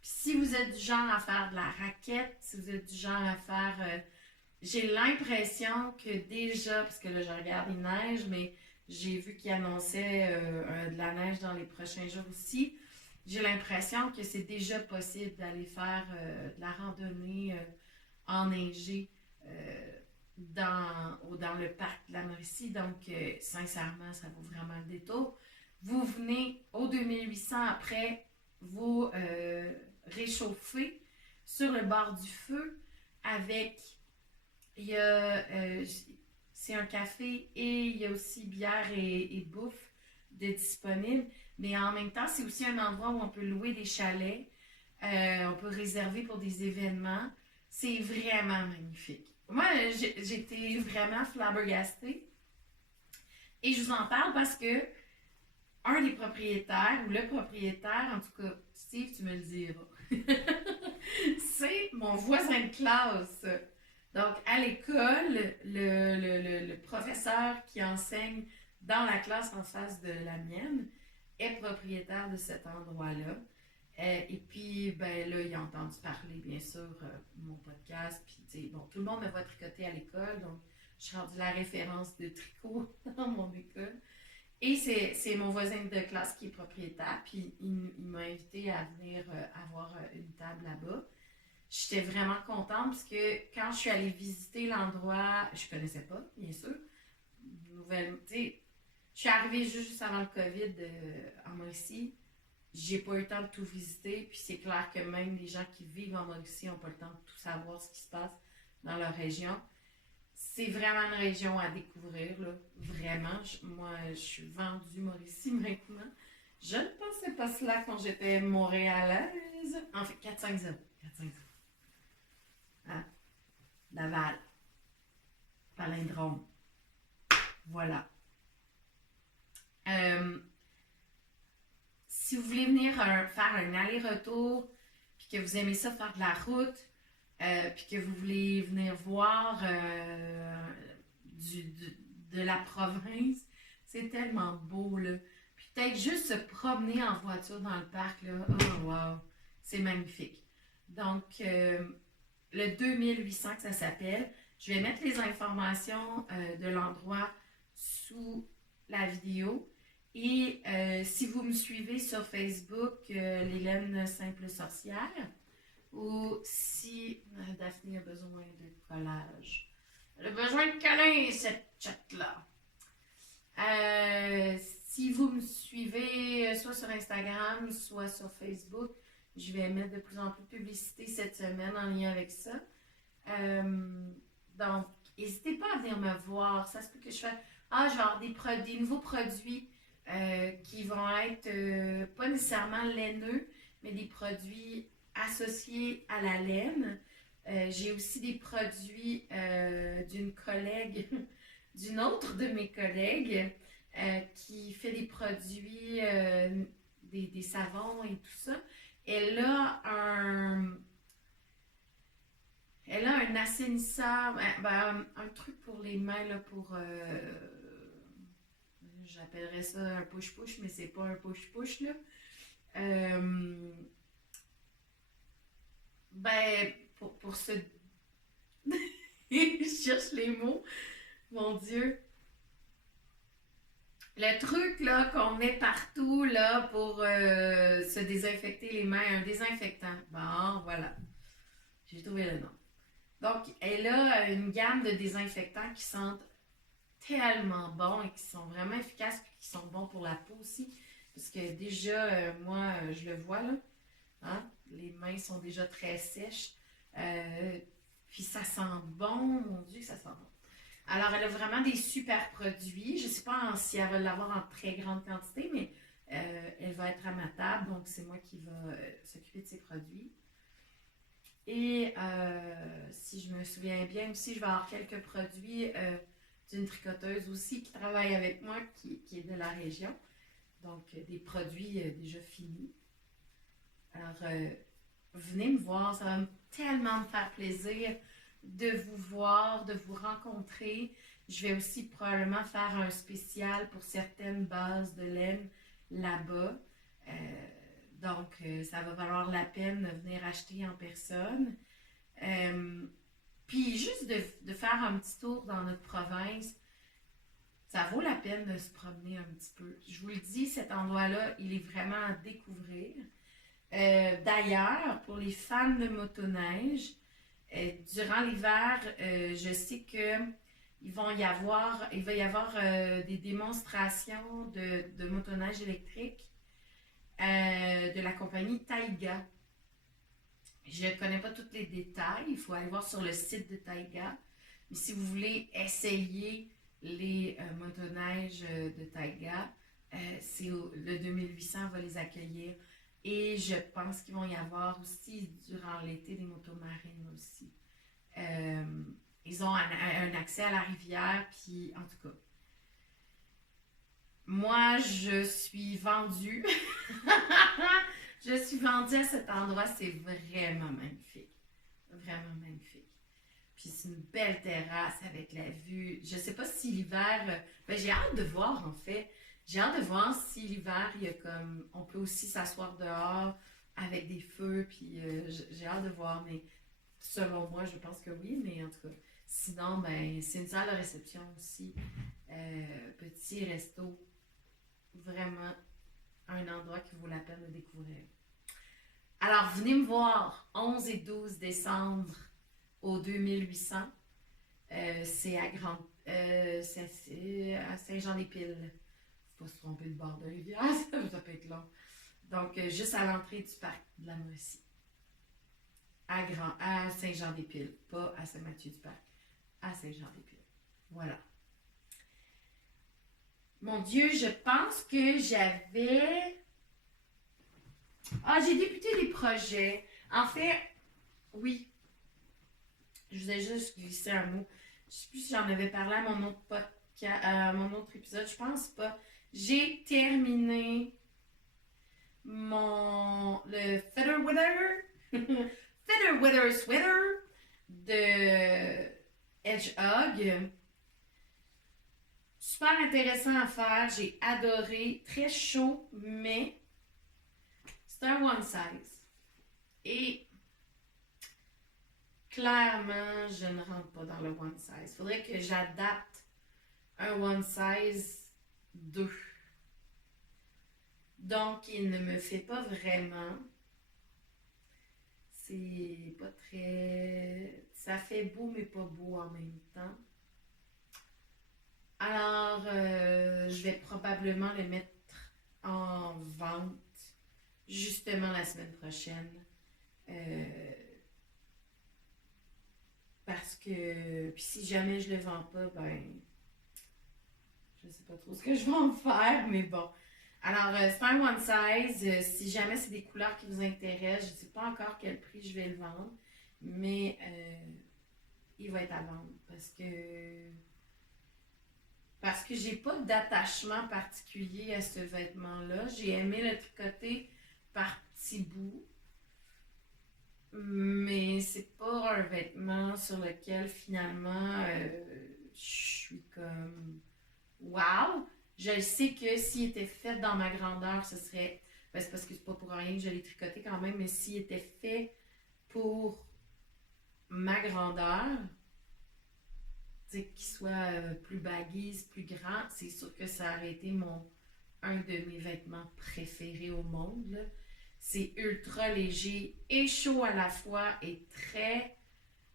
puis si vous êtes du genre à faire de la raquette, si vous êtes du genre à faire... j'ai l'impression que déjà, parce que là je regarde, il neige, mais j'ai vu qu'il annonçait de la neige dans les prochains jours aussi. J'ai l'impression que c'est déjà possible d'aller faire de la randonnée enneigée dans le parc de la Mauricie. Donc, sincèrement, ça vaut vraiment le détour. Vous venez au 2800 après, vous réchauffer sur le bord du feu avec, il y a, c'est un café et il y a aussi bière et bouffe de disponible. Mais en même temps, c'est aussi un endroit où on peut louer des chalets. On peut réserver pour des événements. C'est vraiment magnifique. moi, j'étais vraiment flabbergastée. Et je vous en parle parce que un des propriétaires, ou le propriétaire, en tout cas, Steve, tu me le diras, c'est mon voisin de classe. Donc, à l'école, le professeur qui enseigne dans la classe en face de la mienne est propriétaire de cet endroit-là. Et puis, ben là, il a entendu parler, bien sûr, de mon podcast. Puis, tu sais, bon, tout le monde me voit tricoter à l'école, donc je suis rendue la référence de tricot dans mon école. Et c'est mon voisin de classe qui est propriétaire, puis il m'a invité à venir avoir une table là-bas. J'étais vraiment contente parce que quand je suis allée visiter l'endroit, je connaissais pas, bien sûr. Nouvelle, tu sais, je suis arrivée juste avant le COVID en Mauricie. J'ai pas eu le temps de tout visiter, puis c'est clair que même les gens qui vivent en Mauricie n'ont pas le temps de tout savoir ce qui se passe dans leur région. C'est vraiment une région à découvrir, là. Vraiment. Moi, je suis vendue Mauricie maintenant. Je ne pensais pas cela quand j'étais montréalaise. En fait, 450. 450. Hein? Laval. Palindrome. Voilà. Euh, Si vous voulez venir faire un aller-retour, puis que vous aimez ça faire de la route, puis que vous voulez venir voir du, du- de la province, c'est tellement beau, là. Puis peut-être juste se promener en voiture dans le parc, là, oh wow, c'est magnifique. Donc, le 2800 que ça s'appelle, je vais mettre les informations de l'endroit sous la vidéo. Et si vous me suivez sur Facebook, Lélène Simple Sorcière, ou si Daphné a besoin de collage. Elle a besoin de câlin, cette chatte-là. Si vous me suivez soit sur Instagram, soit sur Facebook, je vais mettre de plus en plus de publicité cette semaine en lien avec ça. Donc, n'hésitez pas à venir me voir. Ça se peut que je fasse je vais avoir des nouveaux produits qui vont être pas nécessairement laineux, mais des produits associés à la laine. J'ai aussi des produits d'une collègue, d'une autre de mes collègues, qui fait des produits, des savons et tout ça. Elle a un, Elle a un assainisseur, un truc pour les mains, là, pour. J'appellerais ça un push-push, mais c'est pas un push-push, là. Euh, pour ce. Je cherche les mots, mon Dieu. Le truc, là, qu'on met partout, là, pour se désinfecter les mains, un désinfectant. Bon, voilà. J'ai trouvé le nom. Donc, elle a une gamme de désinfectants qui sentent tellement bons et qui sont vraiment efficaces et qui sont bons pour la peau aussi. Parce que déjà, moi, je le vois là, hein? Les mains sont déjà très sèches. Puis ça sent bon, mon Dieu, ça sent bon. Alors, elle a vraiment des super produits. Je ne sais pas si elle va l'avoir en très grande quantité, mais elle va être à ma table, donc c'est moi qui va s'occuper de ses produits. Et si je me souviens bien aussi, je vais avoir quelques produits d'une tricoteuse aussi qui travaille avec moi, qui est de la région. Donc, des produits déjà finis. Alors, venez me voir, ça va tellement me faire plaisir de vous voir, de vous rencontrer. Je vais aussi probablement faire un spécial pour certaines bases de laine là-bas. Donc, ça va valoir la peine de venir acheter en personne. Puis juste de faire un petit tour dans notre province, ça vaut la peine de se promener un petit peu. Je vous le dis, cet endroit-là, il est vraiment à découvrir. D'ailleurs, pour les fans de motoneige, durant l'hiver, je sais que il va y avoir des démonstrations de motoneige électrique de la compagnie Taiga. Je ne connais pas tous les détails, il faut aller voir sur le site de Taiga. Mais si vous voulez essayer les motoneiges de Taiga, le 2800 va les accueillir. Et je pense qu'il vont y avoir aussi durant l'été des motomarines aussi. Euh, ils ont un accès à la rivière, puis en tout cas, moi, je suis vendue. Je suis vendue à cet endroit, c'est vraiment magnifique. Vraiment magnifique. Puis c'est une belle terrasse avec la vue. Je sais pas si l'hiver. Ben, j'ai hâte de voir en fait. J'ai hâte de voir si l'hiver, il y a comme. On peut aussi s'asseoir dehors avec des feux. Puis j'ai hâte de voir. Mais selon moi, je pense que oui. Mais en tout cas, sinon, ben, c'est une salle de réception aussi. Petit resto. Vraiment un endroit qui vaut la peine de découvrir. Alors, venez me voir 11 et 12 décembre au 2800. C'est à Grande. C'est à Saint-Jean-des-Piles. Faut pas se tromper de bord de rivière, ça peut être long. Donc, juste à l'entrée du parc de la Mauricie. À Saint-Jean-des-Piles, pas à Saint-Mathieu-du-Parc. À Saint-Jean-des-Piles. Voilà. Mon Dieu, je pense que j'avais. Ah, j'ai débuté des projets. En fait, oui, je vous ai juste glissé un mot. Je sais plus si j'en avais parlé à mon autre podcast, à mon autre épisode. Je pense pas. J'ai terminé le Feather Weather Sweater de Hedgehog. Super intéressant à faire. J'ai adoré. Très chaud, mais c'est un one size. Et clairement, je ne rentre pas dans le one size. Il faudrait que j'adapte un one size 2. Donc, il ne me fait pas vraiment. C'est pas très. Ça fait beau, mais pas beau en même temps. Alors, je vais probablement le mettre en vente justement la semaine prochaine. Parce que, puis si jamais je le vends pas, ben, je sais pas trop ce que je vais en faire, mais bon. Alors, c'est un one size. Si jamais c'est des couleurs qui vous intéressent, je ne sais pas encore quel prix je vais le vendre, mais il va être à vendre parce que j'ai pas d'attachement particulier à ce vêtement-là. J'ai aimé le tricoter par petits bouts, mais c'est pas un vêtement sur lequel finalement je suis comme wow! Je sais que s'il était fait dans ma grandeur, ce serait. Ben, c'est parce que c'est pas pour rien que je l'ai tricoté quand même, mais s'il était fait pour ma grandeur, qu'il soit plus baggy, plus grand, c'est sûr que ça aurait été un de mes vêtements préférés au monde. Là. C'est ultra léger et chaud à la fois et très.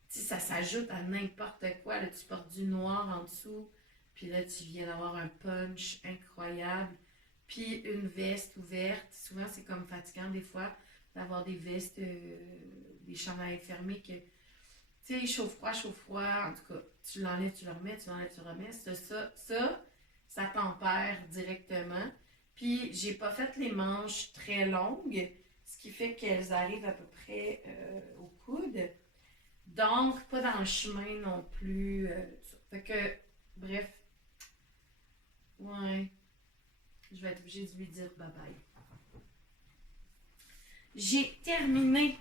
Ça s'ajoute à n'importe quoi. Là, tu portes du noir en dessous, puis là, tu viens d'avoir un punch incroyable. Puis une veste ouverte. Souvent, c'est comme fatigant des fois d'avoir des vestes, des chandails fermés que, tu sais, chaud-froid. En tout cas, tu l'enlèves, tu le remets, tu l'enlèves, tu le remets. Ça tempère directement. Puis, j'ai pas fait les manches très longues, ce qui fait qu'elles arrivent à peu près au coude. Donc, pas dans le chemin non plus. Fait que, bref. Ouais. Je vais être obligée de lui dire bye-bye. J'ai terminé.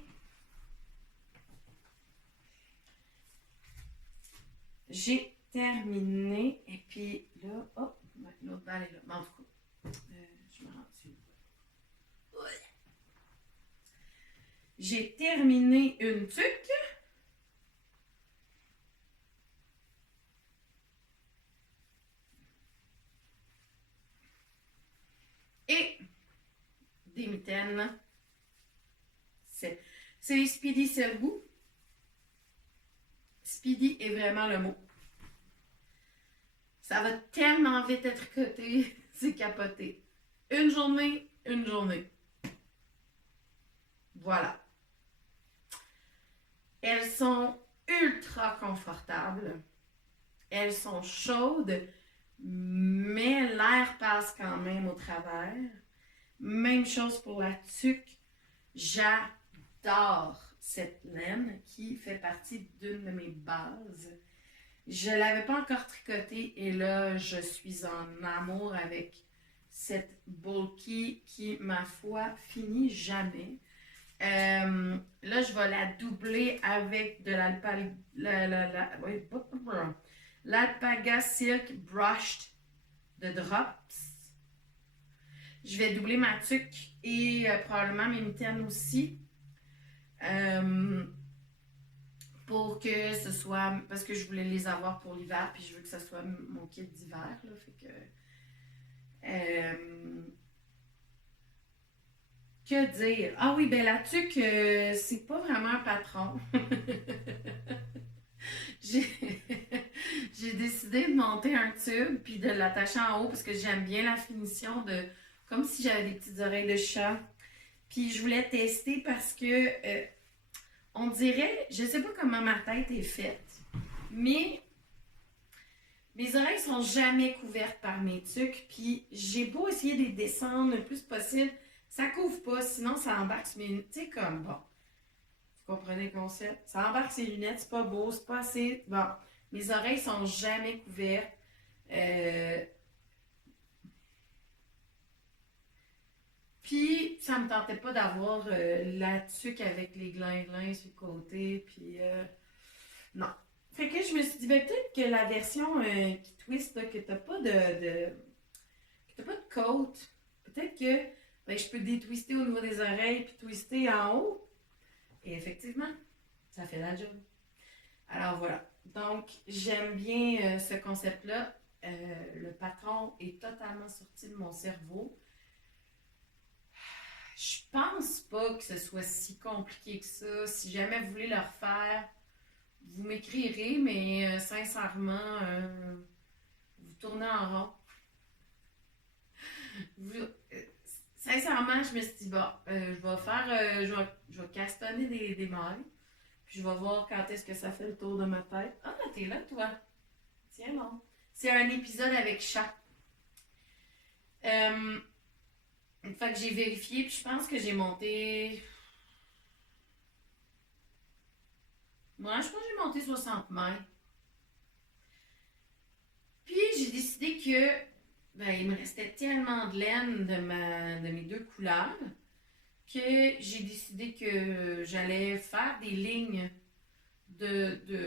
Et puis là, oh, l'autre balle est là. Mais en tout cas, je me rends dessus. J'ai terminé une tuque. Et des mitaines. C'est les Speedy Selgou. Speedy est vraiment le mot. Ça va tellement vite être tricoté, c'est capoté. Une journée. Voilà. Elles sont ultra confortables. Elles sont chaudes, mais l'air passe quand même au travers. Même chose pour la tuque. J'adore cette laine qui fait partie d'une de mes bases. Je ne l'avais pas encore tricoté et là, je suis en amour avec cette bulky qui, ma foi, finit jamais. Là, je vais la doubler avec de l'alpaga silk brushed de Drops. Je vais doubler ma tuque et probablement mes mitaines aussi. Pour que ce soit... Parce que je voulais les avoir pour l'hiver, puis je veux que ce soit mon kit d'hiver. Là, fait que... Que dire? Ah oui, ben la tuque, c'est pas vraiment un patron. J'ai j'ai décidé de monter un tube puis de l'attacher en haut parce que j'aime bien la finition de... Comme si j'avais des petites oreilles de chat. Puis je voulais tester parce que on dirait, je sais pas comment ma tête est faite, mais mes oreilles sont jamais couvertes par mes tuques. Puis j'ai beau essayer de les descendre le plus possible, ça couvre pas, sinon ça embarque sur mes lunettes. Tu sais, comme bon. Vous comprenez le concept? Ça embarque ses lunettes, c'est pas beau, c'est pas assez. Bon, mes oreilles sont jamais couvertes. Puis, ça me tentait pas d'avoir la tuque avec les glins sur le côté. Puis, non. Fait que je me suis dit, ben, peut-être que la version qui twist, là, que t'as pas que t'as pas de côte, peut-être que ben, je peux détwister au niveau des oreilles puis twister en haut. Et effectivement, ça fait la job. Alors voilà. Donc, j'aime bien ce concept-là. Le patron est totalement sorti de mon cerveau. Je pense pas que ce soit si compliqué que ça. Si jamais vous voulez le refaire, vous m'écrirez, mais sincèrement, vous tournez en rond. Vous, sincèrement, je me suis dit, bon, je vais castonner des mailles, puis je vais voir quand est-ce que ça fait le tour de ma tête. Ah, t'es là, toi. Tiens, bon. C'est un épisode avec chat. Fait que j'ai vérifié, puis je pense que j'ai monté. Moi, je pense que j'ai monté 60 mètres. Puis j'ai décidé que ben, il me restait tellement de laine de mes deux couleurs que j'ai décidé que j'allais faire des lignes d'une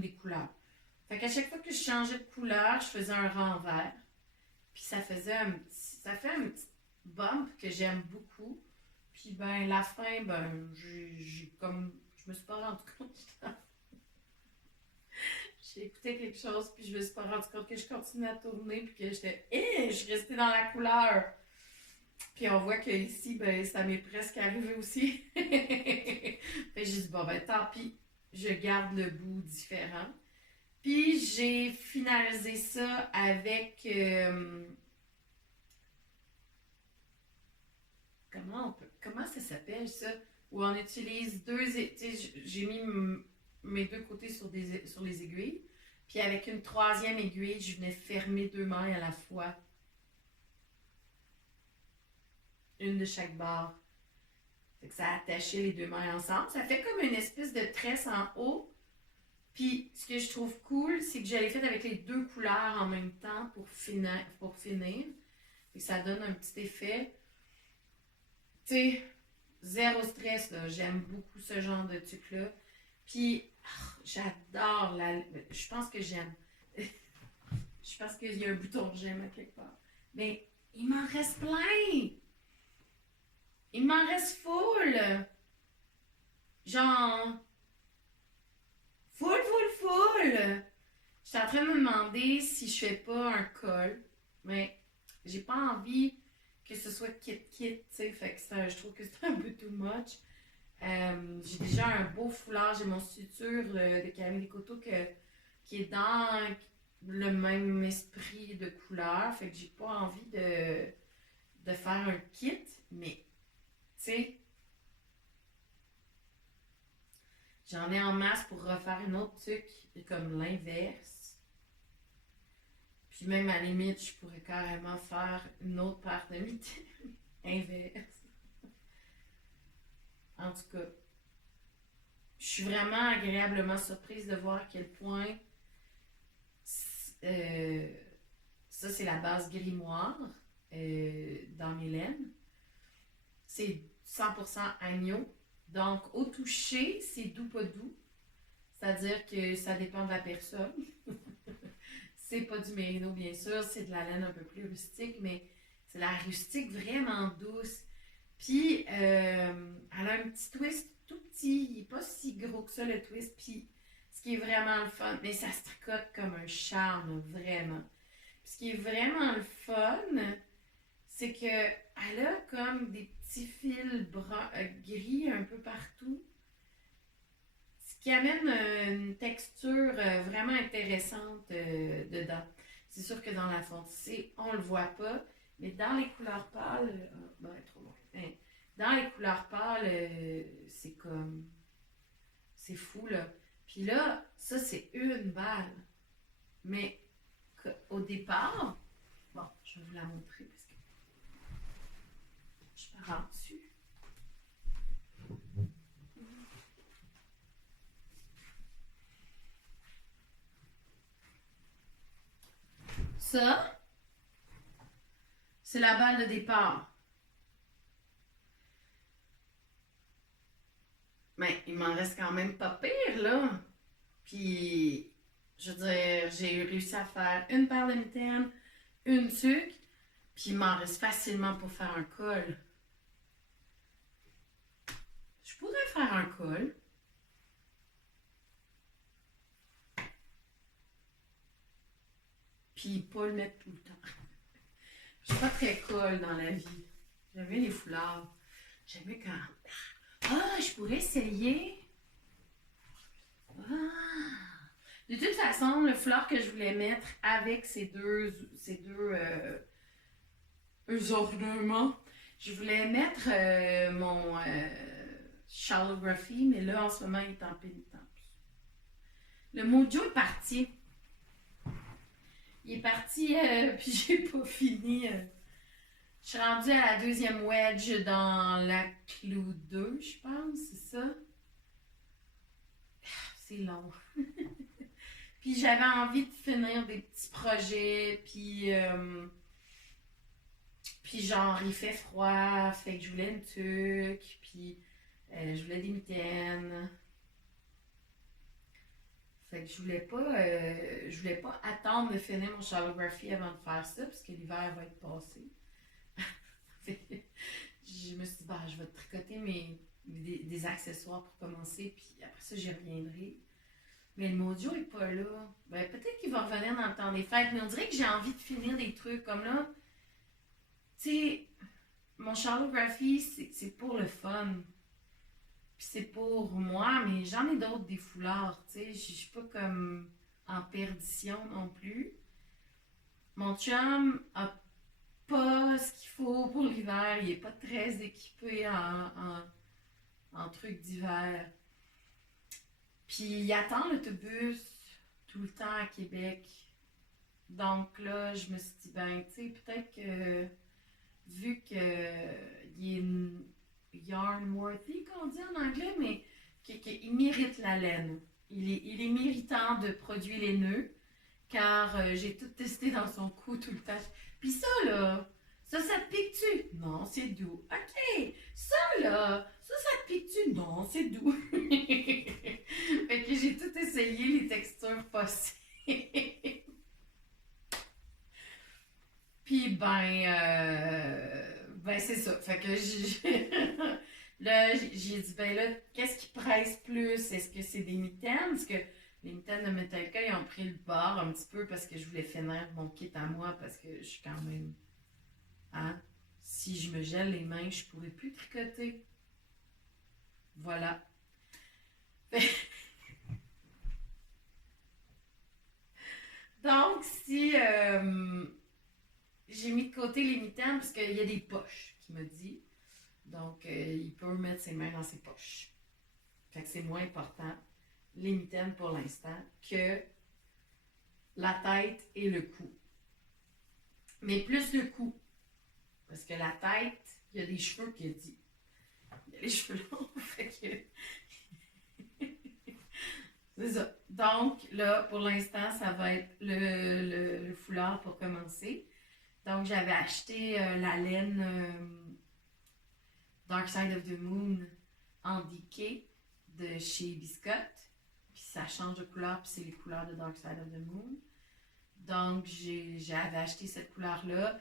des couleurs. Fait qu'à chaque fois que je changeais de couleur, je faisais un renvers. Puis ça fait un petit bump que j'aime beaucoup. Puis ben la fin, ben j'ai comme je me suis pas rendu compte. J'ai écouté quelque chose puis je me suis pas rendu compte que je continuais à tourner puis que j'étais je suis restée dans la couleur. Puis on voit que ici ben ça m'est presque arrivé aussi. Fait que j'ai dit bon ben tant pis, je garde le bout différent. Puis j'ai finalisé ça avec comment ça s'appelle ça? Où on utilise j'ai mis mes deux côtés sur les aiguilles. Puis avec une troisième aiguille, je venais fermer deux mailles à la fois. Une de chaque barre. Fait que ça a attaché les deux mailles ensemble. Ça fait comme une espèce de tresse en haut. Puis ce que je trouve cool, c'est que je l'ai fait avec les deux couleurs en même temps pour finir. Fait que ça donne un petit effet. Tu sais, zéro stress, là. J'aime beaucoup ce genre de truc-là. Puis, j'adore la... Je pense que j'aime. Je pense qu'il y a un bouton que j'aime à quelque part. Mais il m'en reste plein! Il m'en reste full! Genre... Full! J'étais en train de me demander si je fais pas un col. Mais j'ai pas envie que ce soit kit, tu sais. Fait que je trouve que c'est un peu too much. J'ai déjà un beau foulard, j'ai mon suture de Camille Coteau qui est dans le même esprit de couleur. Fait que j'ai pas envie de faire un kit, mais tu sais, j'en ai en masse pour refaire une autre truc comme l'inverse. Puis même à la limite, je pourrais carrément faire une autre paire de mitaines inverse. En tout cas, je suis vraiment agréablement surprise de voir à quel point euh, ça, c'est la base grimoire dans mes laines. C'est 100% agneau. Donc, au toucher, c'est doux, pas doux. C'est-à-dire que ça dépend de la personne. C'est pas du mérino, bien sûr. C'est de la laine un peu plus rustique, mais c'est la rustique vraiment douce. Puis, elle a un petit twist tout petit. Il n'est pas si gros que ça, le twist. Puis, ce qui est vraiment le fun, mais ça se tricote comme un charme, vraiment. Puis, ce qui est vraiment le fun, c'est que elle a comme des petits fils gris un peu partout, ce qui amène une texture vraiment intéressante dedans. C'est sûr que dans la foncée, on le voit pas, mais dans les couleurs pâles, trop loin. Dans les couleurs pâles, c'est comme, c'est fou là. Puis là, ça c'est une balle, mais au départ, bon, je vais vous la montrer parce que je pars en dessus. Ça, c'est la balle de départ. Mais il m'en reste quand même pas pire, là. Puis, je veux dire, j'ai réussi à faire une paire de mitaines, une tuque, puis il m'en reste facilement pour faire un col. Je pourrais faire un col. Puis pas le mettre tout le temps. Je suis pas très col dans la vie. J'aime bien les foulards. J'aime bien quand... Ah, je pourrais essayer. Ah. De toute façon, le foulard que je voulais mettre avec ces deux ornements, je voulais mettre mon Shalography, mais là, en ce moment, il est en pénitence. Le Mojo est parti. Il est parti, puis j'ai pas fini. Je suis rendue à la deuxième wedge dans la clou 2, je pense, c'est ça? C'est long. Puis j'avais envie de finir des petits projets, puis genre il fait froid, fait que je voulais une tuque, puis je voulais des mitaines. Fait que je voulais pas attendre de finir mon Shalography avant de faire ça, parce que l'hiver va être passé. Je me suis dit, bah, je vais tricoter des accessoires pour commencer, puis après ça, j'y reviendrai. Mais le Mojo est pas là. Ben, peut-être qu'il va revenir dans le temps des fêtes, mais on dirait que j'ai envie de finir des trucs comme là. Tu sais, mon Shalography, c'est pour le fun. Puis c'est pour moi, mais j'en ai d'autres des foulards, tu sais. Je suis pas comme en perdition non plus. Mon chum a pas ce qu'il faut pour l'hiver. Il est pas très équipé en trucs d'hiver. Puis il attend l'autobus tout le temps à Québec. Donc là, je me suis dit, ben, tu sais, peut-être que vu qu'il est yarn-worthy, qu'on dit en anglais, mais qu'il mérite la laine. Il est méritant de produire les nœuds, car j'ai tout testé dans son cou tout le temps. Puis ça, là, ça te pique-tu? Non, c'est doux. OK. Ça, là, ça te pique-tu? Non, c'est doux. Fait que j'ai tout essayé, les textures possibles. Puis, ben c'est ça. Fait que là, j'ai dit, ben là, qu'est-ce qui presse plus? Est-ce que c'est des mitaines? Parce que les mitaines de Metallica, ils ont pris le bord un petit peu parce que je voulais finir mon kit à moi parce que je suis quand même... Hein? Si je me gèle les mains, je pourrais plus tricoter. Voilà. Donc, si j'ai mis de côté les mitaines, parce qu'il y a des poches, qui me dit. Donc, il peut mettre ses mains dans ses poches. Fait que c'est moins important, les mitaines pour l'instant, que la tête et le cou. Mais plus le cou. Parce que la tête, il y a des cheveux qui dit. Il y a les cheveux longs, fait que... C'est ça. Donc, là, pour l'instant, ça va être le foulard pour commencer. Donc, j'avais acheté la laine Dark Side of the Moon en decay de chez Biscotte. Puis ça change de couleur, puis c'est les couleurs de Dark Side of the Moon. Donc, j'avais acheté cette couleur-là.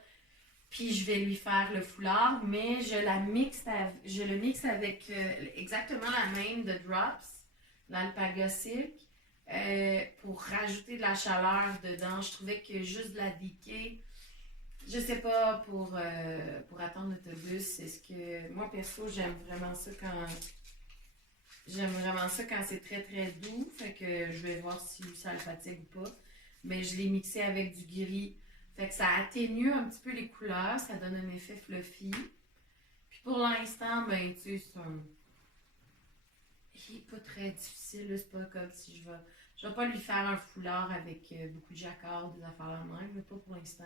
Puis je vais lui faire le foulard, mais je le mixe avec exactement la même de Drops, l'Alpaga Silk, pour rajouter de la chaleur dedans. Je trouvais que juste de la decay, je sais pas, pour attendre l'autobus, c'est ce que moi perso j'aime vraiment ça quand c'est très très doux. Fait que je vais voir si ça le fatigue ou pas. Mais je l'ai mixé avec du gris. Fait que ça atténue un petit peu les couleurs, ça donne un effet fluffy. Puis pour l'instant, ben tu sais, il est pas très difficile, c'est pas comme si je vais pas lui faire un foulard avec beaucoup de jacquard, des affaires la même, mais pas pour l'instant.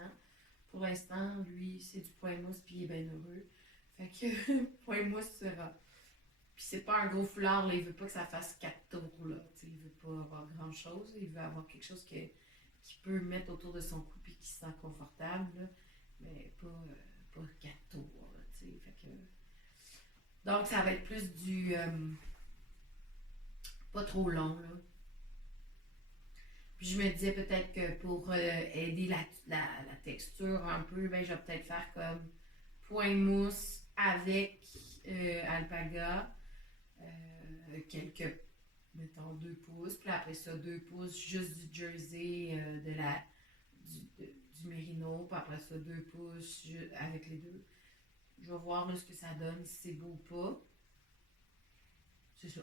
Pour l'instant, lui, c'est du point mousse, puis il est bien heureux. Fait que point mousse sera. Puis c'est pas un gros foulard, là, il veut pas que ça fasse 4 tours, là. T'sais, il veut pas avoir grand chose, il veut avoir quelque chose qu'il peut mettre autour de son cou puis qui se sent confortable, là. Mais pas 4 tours, là, fait que... Donc ça va être plus du... pas trop long, là. Puis je me disais peut-être que pour aider la texture un peu, ben je vais peut-être faire comme point mousse avec alpaga, quelques, mettons 2 pouces, puis après ça 2 pouces juste du jersey, du mérino, puis après ça 2 pouces avec les deux. Je vais voir là, ce que ça donne, si c'est beau ou pas. C'est ça.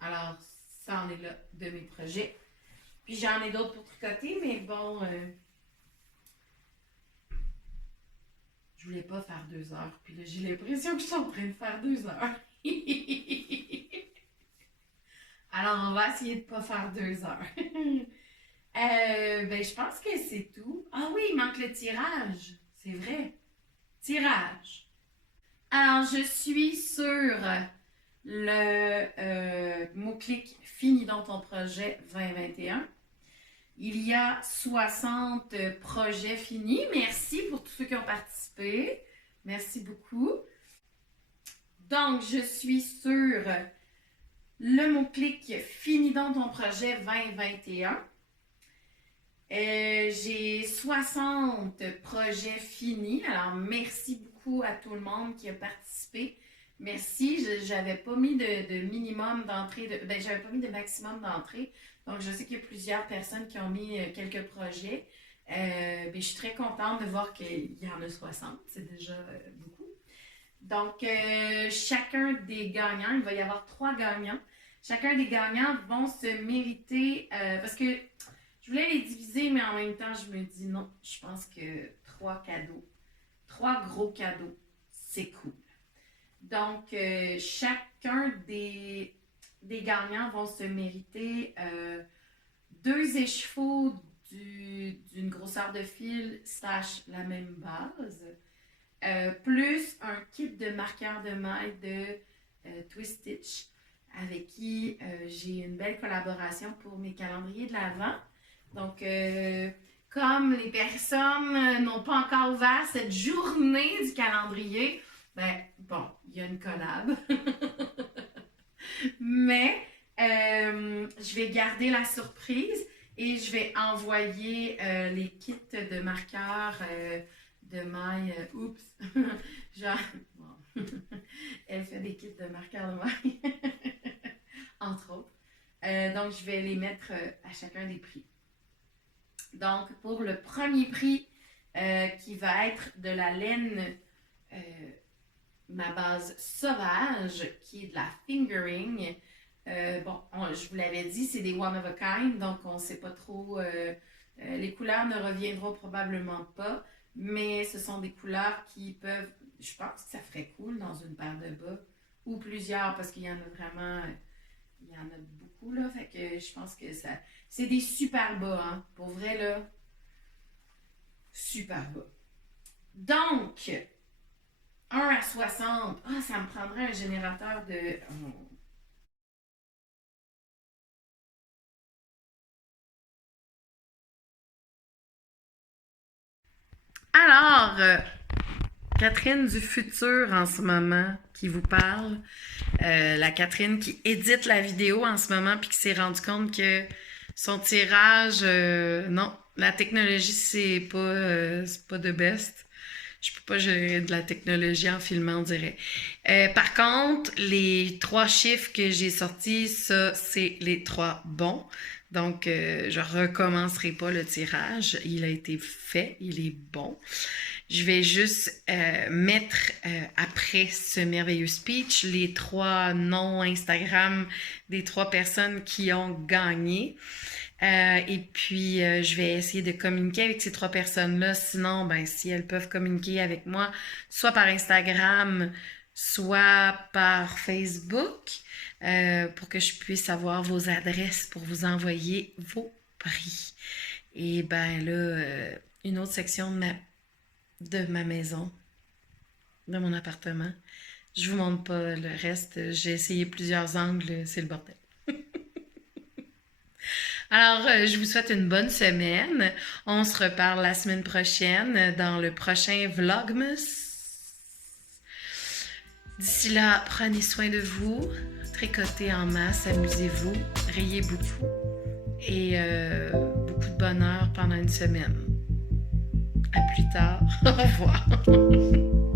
Alors, ça en est là de mes projets. Puis j'en ai d'autres pour tricoter, mais bon, je voulais pas faire 2 heures. Puis là, j'ai l'impression que je suis en train de faire 2 heures. Alors, on va essayer de pas faire 2 heures. Ben, je pense que c'est tout. Ah oui, il manque le tirage. C'est vrai. Tirage. Alors, je suis sur le mot-clic Fini dans ton projet 2021. Il y a 60 projets finis. Merci pour tous ceux qui ont participé. Merci beaucoup. Donc, je suis sur le mot-clic Fini dans ton projet 2021. J'ai 60 projets finis. Alors, merci beaucoup à tout le monde qui a participé. Merci. J'avais pas mis de minimum d'entrée. J'avais pas mis de maximum d'entrée. Donc, je sais qu'il y a plusieurs personnes qui ont mis quelques projets. Je suis très contente de voir qu'il y en a 60. C'est déjà beaucoup. Donc, chacun des gagnants, il va y avoir 3 gagnants. Chacun des gagnants vont se mériter, parce que je voulais les diviser, mais en même temps, je me dis non, je pense que 3 cadeaux, 3 gros cadeaux, c'est cool. Donc, chacun des gagnants vont se mériter 2 échevaux d'une grosseur de fil / la même base, plus un kit de marqueur de maille de Twist Stitch, avec qui j'ai une belle collaboration pour mes calendriers de l'Avent. Donc, comme les personnes n'ont pas encore ouvert cette journée du calendrier, ben bon, il y a une collab. Mais je vais garder la surprise et je vais envoyer les kits de marqueurs de maille. Oups! Genre, bon. Elle fait des kits de marqueurs de maille, entre autres. Donc, je vais les mettre à chacun des prix. Donc, pour le premier prix, qui va être de la laine, ma base sauvage, qui est de la fingering. Je vous l'avais dit, c'est des one of a kind, donc on ne sait pas trop. Les couleurs ne reviendront probablement pas, mais ce sont des couleurs qui peuvent. Je pense que ça ferait cool dans une paire de bas ou plusieurs, parce qu'il y en a vraiment. Il y en a beaucoup, là. Fait que je pense que ça. C'est des super bas, hein. Pour vrai, là. Super bas. Donc, 1 à 60. Ah, ça me prendrait un générateur de. Alors, Catherine du futur en ce moment qui vous parle. La Catherine qui édite la vidéo en ce moment puis qui s'est rendue compte que son tirage, non, la technologie, c'est pas de best. Je peux pas gérer de la technologie en filmant, on dirait. Par contre, les 3 chiffres que j'ai sortis, ça, c'est les 3 bons. Donc, je recommencerai pas le tirage. Il a été fait, il est bon. Je vais juste mettre après ce merveilleux speech les 3 noms Instagram des 3 personnes qui ont gagné. Et puis, je vais essayer de communiquer avec ces 3 personnes-là. Sinon, ben, si elles peuvent communiquer avec moi, soit par Instagram, soit par Facebook, pour que je puisse avoir vos adresses pour vous envoyer vos prix. Et ben là, une autre section de ma maison, de mon appartement. Je vous montre pas le reste. J'ai essayé plusieurs angles, c'est le bordel. Alors, je vous souhaite une bonne semaine. On se reparle la semaine prochaine dans le prochain Vlogmas. D'ici là, prenez soin de vous, tricotez en masse, amusez-vous, riez beaucoup et beaucoup de bonheur pendant une semaine. À plus tard. Au revoir.